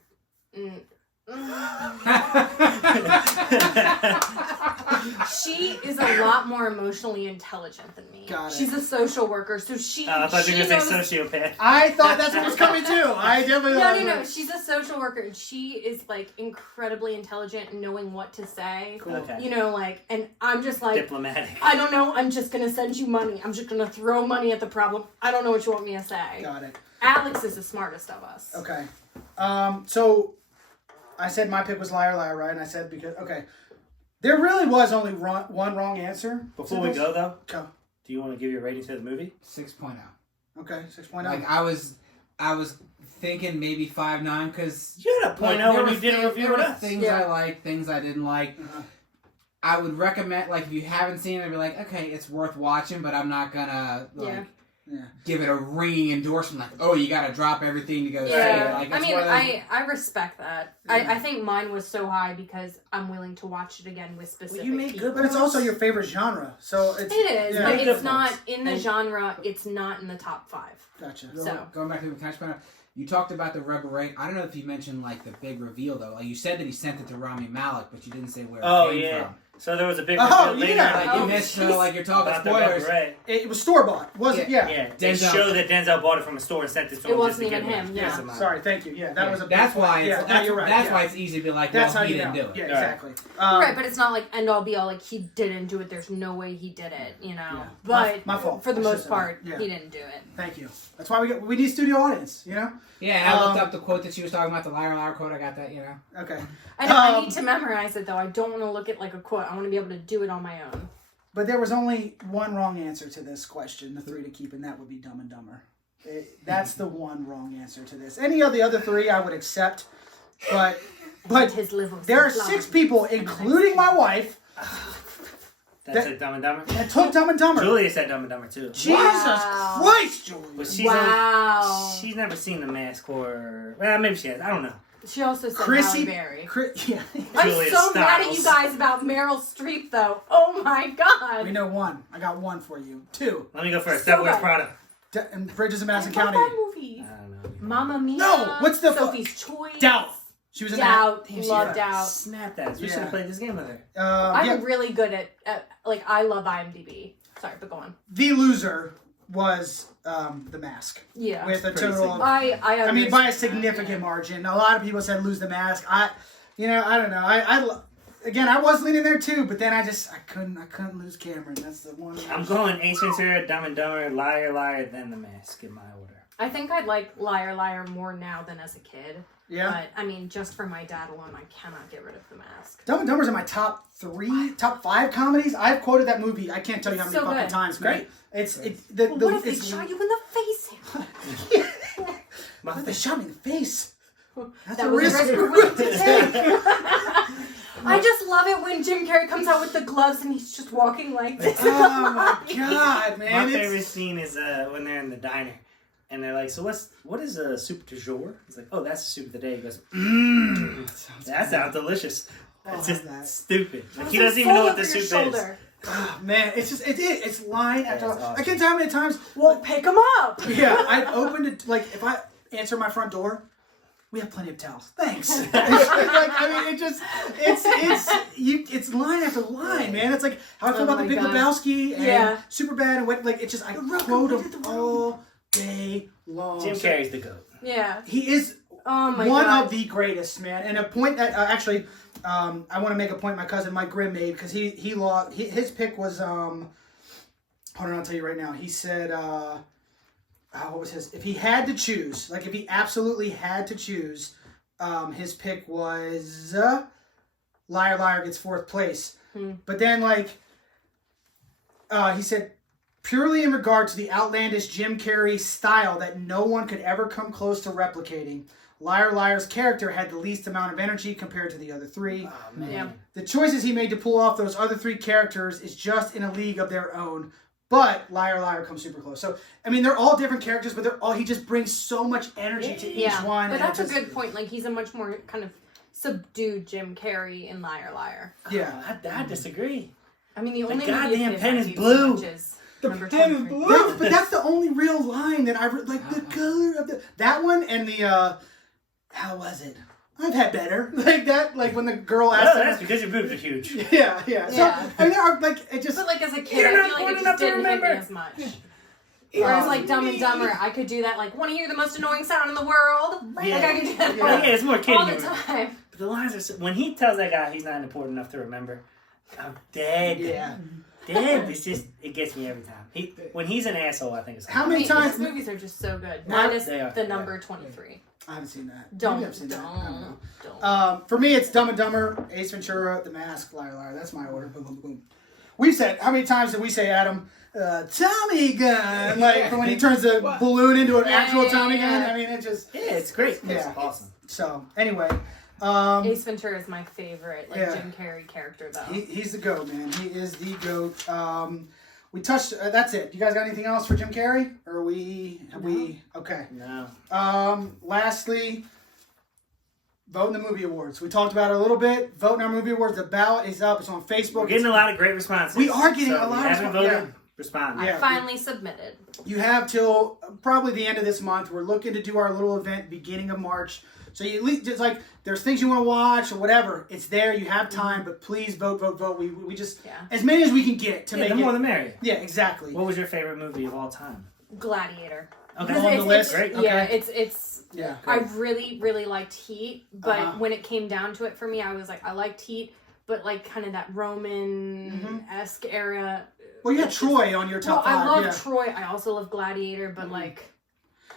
She is a lot more emotionally intelligent than me. Got it. She's a social worker, so she. I thought you were going to knows... say sociopath. I thought that's what was coming too. I definitely thought. No. She's a social worker, and she is like incredibly intelligent and knowing what to say. Cool. Okay. You know, like, and I'm just like diplomatic. I don't know. I'm just gonna send you money. I'm just gonna throw money at the problem. I don't know what you want me to say. Got it. Alex is the smartest of us. Okay. So I said my pick was liar, right? And I said because there really was only one wrong answer. Before we go though, go. Do you want to give your rating to the movie? 6.0. Okay, 6.0. Like I was thinking maybe 5.9 because you had a 0.0 when you did a review with us. Things I liked, things I didn't like. I would recommend, like, if you haven't seen it, I'd be like, okay, it's worth watching, but I'm not gonna give it a ringing endorsement. Like, oh, you gotta drop everything to go see it. Like, I mean, I respect that. I think mine was so high because I'm willing to watch it again with specific people. But it's also your favorite genre, so it's... It is, yeah. but it's not in the genre. It's not in the top 5. Gotcha. Going back to the Cash Panel, you talked about the reparation. I don't know if you mentioned, like, the big reveal, though. Like, you said that he sent it to Rami Malek, but you didn't say where it came from. So there was a big reveal later. Like, you missed, like, you're talking spoilers. It was store-bought, wasn't it? Yeah. They showed that Denzel bought it from a store and sent it to him. It wasn't even him, Sorry, thank you. Yeah, that was a That's why you're right. That's why it's easy to be like, that's well, how he you didn't know. do it. Yeah, exactly. Right, but it's not like end all be all, like, he didn't do it. There's no way he did it, you know. Yeah. But my fault. for the most part, Yeah. he didn't do it. Thank you. That's why we need studio audience, you know? Yeah, and I looked up the quote that she was talking about, the liar quote. I got that, you know. Okay. I know, I need to memorize it, though. I don't want to look at, like, a quote. I want to be able to do it on my own. But there was only one wrong answer to this question, the 3 to keep, and that would be Dumb and Dumber. That's the one wrong answer to this. Any of the other 3 I would accept, but there are 6 people, including my wife, that said Dumb and Dumber? That took Dumb and Dumber. Julia said Dumb and Dumber, too. Jesus Christ, Julia. But she's never seen The Mask or... Well, maybe she has. I don't know. She also said Chrissy, Halle Berry. I'm so mad at you guys about Meryl Streep, though. Oh, my God. We know 1. I got 1 for you. 2. Let me go first. Devil Wears Prada. And Bridges of Madison I love County. that movie. I don't know. Mamma Mia. No, what's the... Sophie's Choice. Doubt. She was in Doubt. that. Love Doubt. Snap that. We should have played this game with her. I'm really good at, like, I love IMDb. Sorry, but go on. The loser was The Mask. Yeah. With a total of... I mean, by a significant margin. A lot of people said lose The Mask. I don't know. Again, I was leaning there too, but then I couldn't lose Cameron. That's the one. I'm going Ace Ventura, Dumb and Dumber, Liar, then The Mask in my order. I think I'd like Liar Liar more now than as a kid. Yeah. But, I mean, just for my dad alone, I cannot get rid of The Mask. Dumb and Dumber's in my top 5 comedies. I've quoted that movie. I can't tell you how many fucking times. Great. What if they shot you in the face? What if they shot me in the face? That's that a was risk a risk we're willing to take. I just love it when Jim Carrey comes out with the gloves and he's just walking like this. Oh my god, man! My favorite scene is when they're in the diner and they're like, "So what is a soup du jour?" He's like, "Oh, that's the soup of the day." He goes, "That sounds delicious." It's just stupid. Like he doesn't even know what the soup is. Oh, man, it's line after line. Awesome. I can't tell how many times. Well, pick them up. Yeah, I've opened it. Like if I answer my front door, we have plenty of towels. Thanks. I mean, it's line after line, man. It's like how I feel about the Big Lebowski and Superbad and what. Like it's just I quote them all day long. Jim Carrey's the GOAT. Yeah, he is one of the greatest, man. And a point that actually. I want to make a point my cousin Mike Grimm made because he lost. His pick was hold on, I'll tell you right now. He said what was his? If he had to choose, like if he absolutely had to choose, his pick was Liar Liar gets 4th place. But then he said purely in regard to the outlandish Jim Carrey style that no one could ever come close to replicating. Liar Liar's character had the least amount of energy compared to the other 3. Oh, man. Yeah. The choices he made to pull off those other 3 characters is just in a league of their own. But Liar Liar comes super close. So, I mean, they're all different characters, but he just brings so much energy to each one. But that's a good point. Like, he's a much more kind of subdued Jim Carrey in Liar Liar. Yeah. I disagree. I mean, the only goddamn pen is blue. The pen is blue. But that's the only real line that I like. The color of that one and the how was it? I've had better. Like that, like when the girl asked that's because your boobs are huge. Yeah. So, I mean, there are, like, it just... But, like, as a kid, I feel like it just didn't hit me as much. Whereas, like, Dumb and Dumber, I could do that, like, want to hear the most annoying sound in the world? Yeah. Like, I could do that it's more kid all the humor. time. But the lines are so... When he tells that guy he's not important enough to remember, I'm dead. Yeah. Dead. It's just... It gets me every time. When he's an asshole, I think it's... How many times... His movies are just so good. Minus the number 23. I haven't seen that. Don't. Maybe I've seen that. I don't know. For me, it's Dumb and Dumber, Ace Ventura, The Mask, Liar Liar. That's my order. Boom, boom, boom. We've said, how many times did we say, Adam, Tommy gun? Like, when he turns the balloon into an actual Tommy gun? I mean, it just... Yeah, it's great. It's awesome. So, anyway... Ace Ventura is my favorite, Jim Carrey character, though. He's the GOAT, man. He is the GOAT. We touched. That's it. You guys got anything else for Jim Carrey? Or are we? Okay. No. Lastly, vote in the movie awards. We talked about it a little bit. Vote in our movie awards. The ballot is up. It's on Facebook. We're getting a lot of great responses. We are getting a lot of responses. Respond. I finally submitted. You have till probably the end of this month. We're looking to do our little event beginning of March. So you at least just like there's things you want to watch or whatever. It's there. You have time, but please vote. We just as many as we can get to make the more the merrier. Yeah, exactly. What was your favorite movie of all time? Gladiator. Okay, on the list. Great. Yeah, okay. it's. Yeah. I really liked Heat, but when it came down to it for me, I was like, I liked Heat, but like kind of that Roman-esque era. Well, you had Troy on your top 5. I love Troy. I also love Gladiator, but like,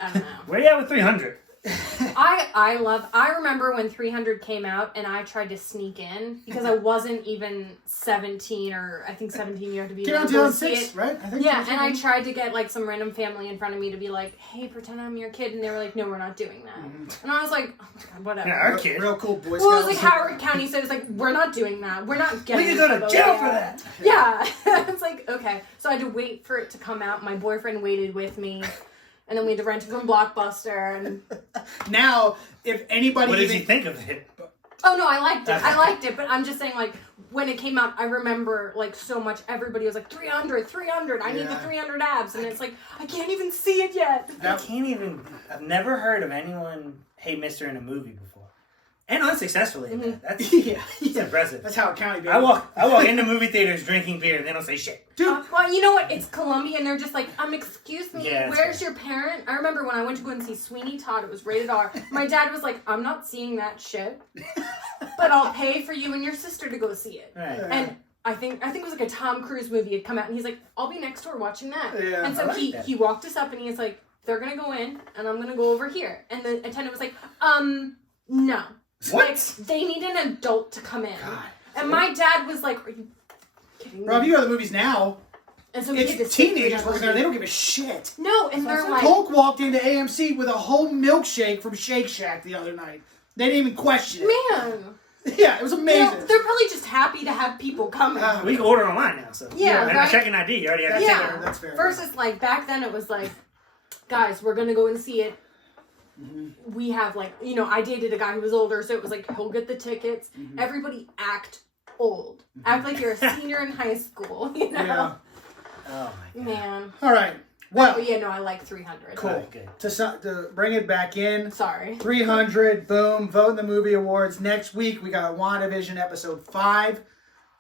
I don't know. Where you at with 300? I remember when 300 came out and I tried to sneak in because I wasn't even 17 or I think 17 you have to be able to see it. Right? I think and I tried to get like some random family in front of me to be like, hey, pretend I'm your kid, and they were like, no, we're not doing that. And I was like, oh my God, whatever. Yeah, our kid. Real cool Boy Scouts. Well, it was like Howard County said, it's like, we're not doing that. We're not getting we can go to jail for that. Yeah. It's like, okay. So I had to wait for it to come out. My boyfriend waited with me. And then we had to rent it from Blockbuster. And now, if anybody... What did you think of it? Oh, no, I liked it. But I'm just saying, like, when it came out, I remember, like, so much. Everybody was like, 300. I need the 300 abs. And it's like, I can't even see it yet. I've never heard of anyone, hey, mister, in a movie before. And unsuccessfully. That's impressive. That's Howard County, baby. I walk into movie theaters drinking beer and they don't say shit. Dude. Well, you know what? It's Columbia and they're just like, excuse me, Yeah, where's your parent? I remember when I went to go and see Sweeney Todd, it was rated R. My dad was like, I'm not seeing that shit, but I'll pay for you and your sister to go see it. Right. And I think it was like a Tom Cruise movie had come out and he's like, I'll be next door watching that. Yeah, and so he walked us up and he was like, they're gonna go in, and I'm gonna go over here. And the attendant was like, no. What? Like, they need an adult to come in. God. And my dad was like, are you kidding me? Bro, if you go to the movies now, and so it's teenagers working there. They don't give a shit. No, and they're like... Coke walked into AMC with a whole milkshake from Shake Shack the other night. They didn't even question it. Man. Yeah, it was amazing. They're probably just happy to have people coming. We can order online now, so. Yeah, and right? check an ID. You already have to Yeah. That's fair. Versus, like, back then it was like, guys, we're going to go and see it. Mm-hmm. We have, like, you know, I dated a guy who was older, so it was like, he'll get the tickets. Mm-hmm. Everybody act old. Mm-hmm. Act like you're a senior in high school, you know? Yeah. Oh, my God. Man. All right. Well. But yeah, no, I like 300. Cool. Right, good. To bring it back in. Sorry. 300. Boom. Vote in the movie awards. Next week, we got WandaVision episode 5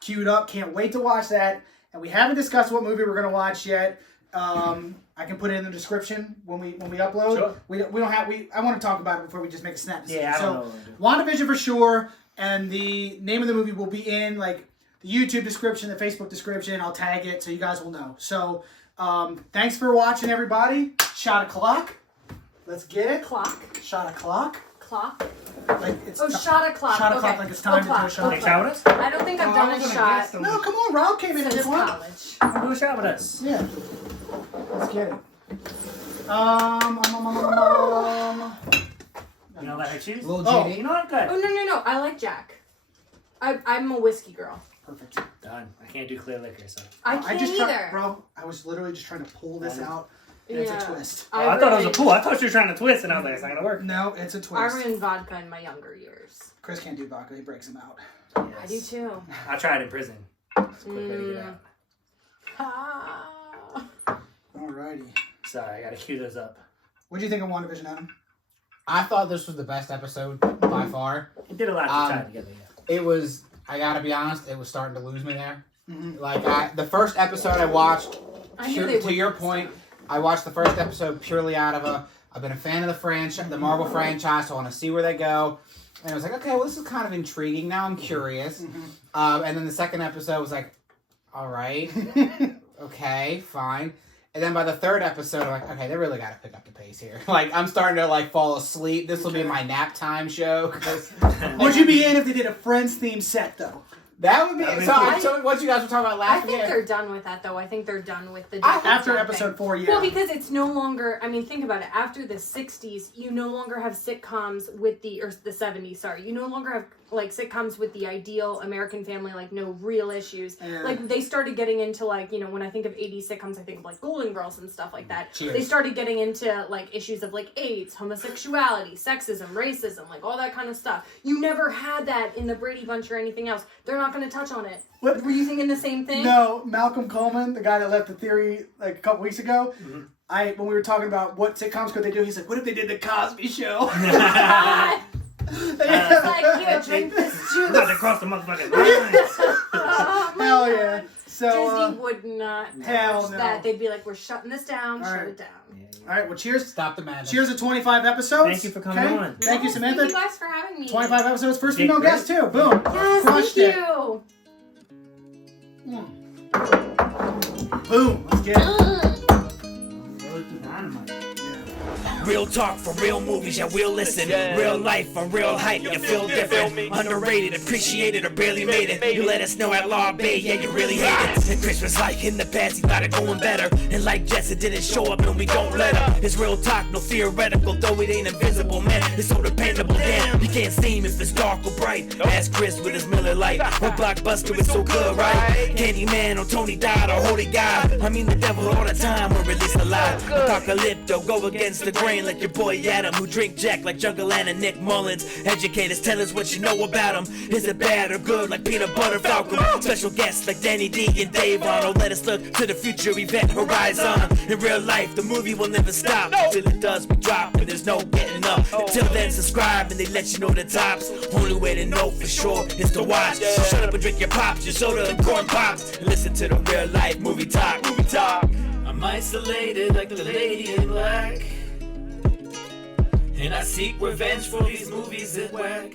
queued up. Can't wait to watch that. And we haven't discussed what movie we're going to watch yet. I can put it in the description when we upload. Sure. We don't have I want to talk about it before we just make a snap decision. Yeah, I don't know what WandaVision for sure, and the name of the movie will be in like the YouTube description, the Facebook description. I'll tag it so you guys will know. So thanks for watching, everybody. Shot o'clock. Let's get it. Clock. Shot o'clock. Clock. Like it's shot o'clock. Shot o'clock, okay. like it's time to do a shot. Take a shot with us? I don't think I've done a shot No, come on. Rob came in since and did one. college. Do a shot with us. Yeah. Let's get it. You know that I choose? Little Oh. GD. You know what? Good. Oh, no. I like Jack. I'm a whiskey girl. Perfect. Done. I can't do clear liquor, so. I can't either. Bro, I was literally just trying to pull this out. And Yeah. it's a twist. Oh, I thought it was a pool. I thought you were trying to twist, and I was like, it's not going to work. No, it's a I twist. ran vodka in my younger years. Chris can't do vodka. He breaks him out. Yes. I do too. I tried in prison. It's a quick way to get out. Ah. Alrighty. Sorry, I got to cue those up. What do you think of WandaVision, Adam? I thought this was the best episode by far. It did a lot of time together, yeah. It was, I gotta be honest, it was starting to lose me there. Mm-hmm. Like, the first episode I watched, I knew they to your point, I watched the first episode purely out of I've been a fan of the franchise, the Marvel franchise, so I want to see where they go. And I was like, okay, well, this is kind of intriguing. Now I'm curious. Mm-hmm. And then the second episode was like, all right, okay, fine. And then by the third episode, I'm like, okay, they really got to pick up the pace here. Like, I'm starting to, like, fall asleep. This will be my nap time show. Would you be in if they did a Friends themed set, though? That would be... So what you guys were talking about last I think they're done with that, though. I think they're done with the... After episode 4, yeah. Well, because it's no longer... I mean, think about it. After the 60s, you no longer have sitcoms with the... Or the 70s, sorry. You no longer have, like, sitcoms with the ideal American family, like, no real issues. Yeah. Like, they started getting into, like, you know, when I think of 80s sitcoms, I think of, like, Golden Girls and stuff like that. Cheers. They started getting into, like, issues of, like, AIDS, homosexuality, sexism, racism, like, all that kind of stuff. You never had that in the Brady Bunch or anything else. They're not going to touch on it. What? Were you thinking the same thing? No, Malcolm Coleman, the guy that left the theory like a couple weeks ago, when we were talking about what sitcoms could they do, he's like, what if they did the Cosby Show? It's like, here, drink this juice. About to cross the motherfucking lines. Oh, my Hell God. yeah. So, Disney would not hell touch no. that. They'd be like, we're shutting this down, All shut right. it down. all right, well, cheers. Stop the madness. Cheers to 25 episodes. Thank you for coming okay? on. Thank you, Yes, Samantha. Thank you guys for having me. 25 episodes, first Did female great. guest, too. Boom. Yes, Crushed thank it. you. Boom. Let's get it. Real talk for real movies, yeah, we'll listen. Real life on real hype, you feel different. Underrated, appreciated, or barely made it. You let us know at Law Bay, yeah, you really hate it. And Christmas like in the past, he got it going better. And like Jess, it didn't show up and we don't let him. It's real talk, no theoretical, though it ain't invisible, man. It's so dependable, damn. You can't see him if it's dark or bright. Ask Chris with his Miller Lite. Or Blockbuster, it's so good, right? Candyman or Tony Dodd or Holy God. I mean the devil all the time, we're released alive. Apocalypto, go against the grain like your boy Adam, who drink Jack like Jungle Land and Nick Mullins. Educators, tell us what you know about him. Is it bad or good like Peanut Butter Falcon? Special guests like Danny D and Dave Ron. Let us look to the future, event horizon. In real life, the movie will never stop. Till it does, we drop and there's no getting up. Until then, subscribe and they let you know the tops. Only way to know for sure is to watch. So shut up and drink your pops, your soda and corn pops, and listen to the real life movie talk. I'm isolated like the lady in black, and I seek revenge for these movies that whack.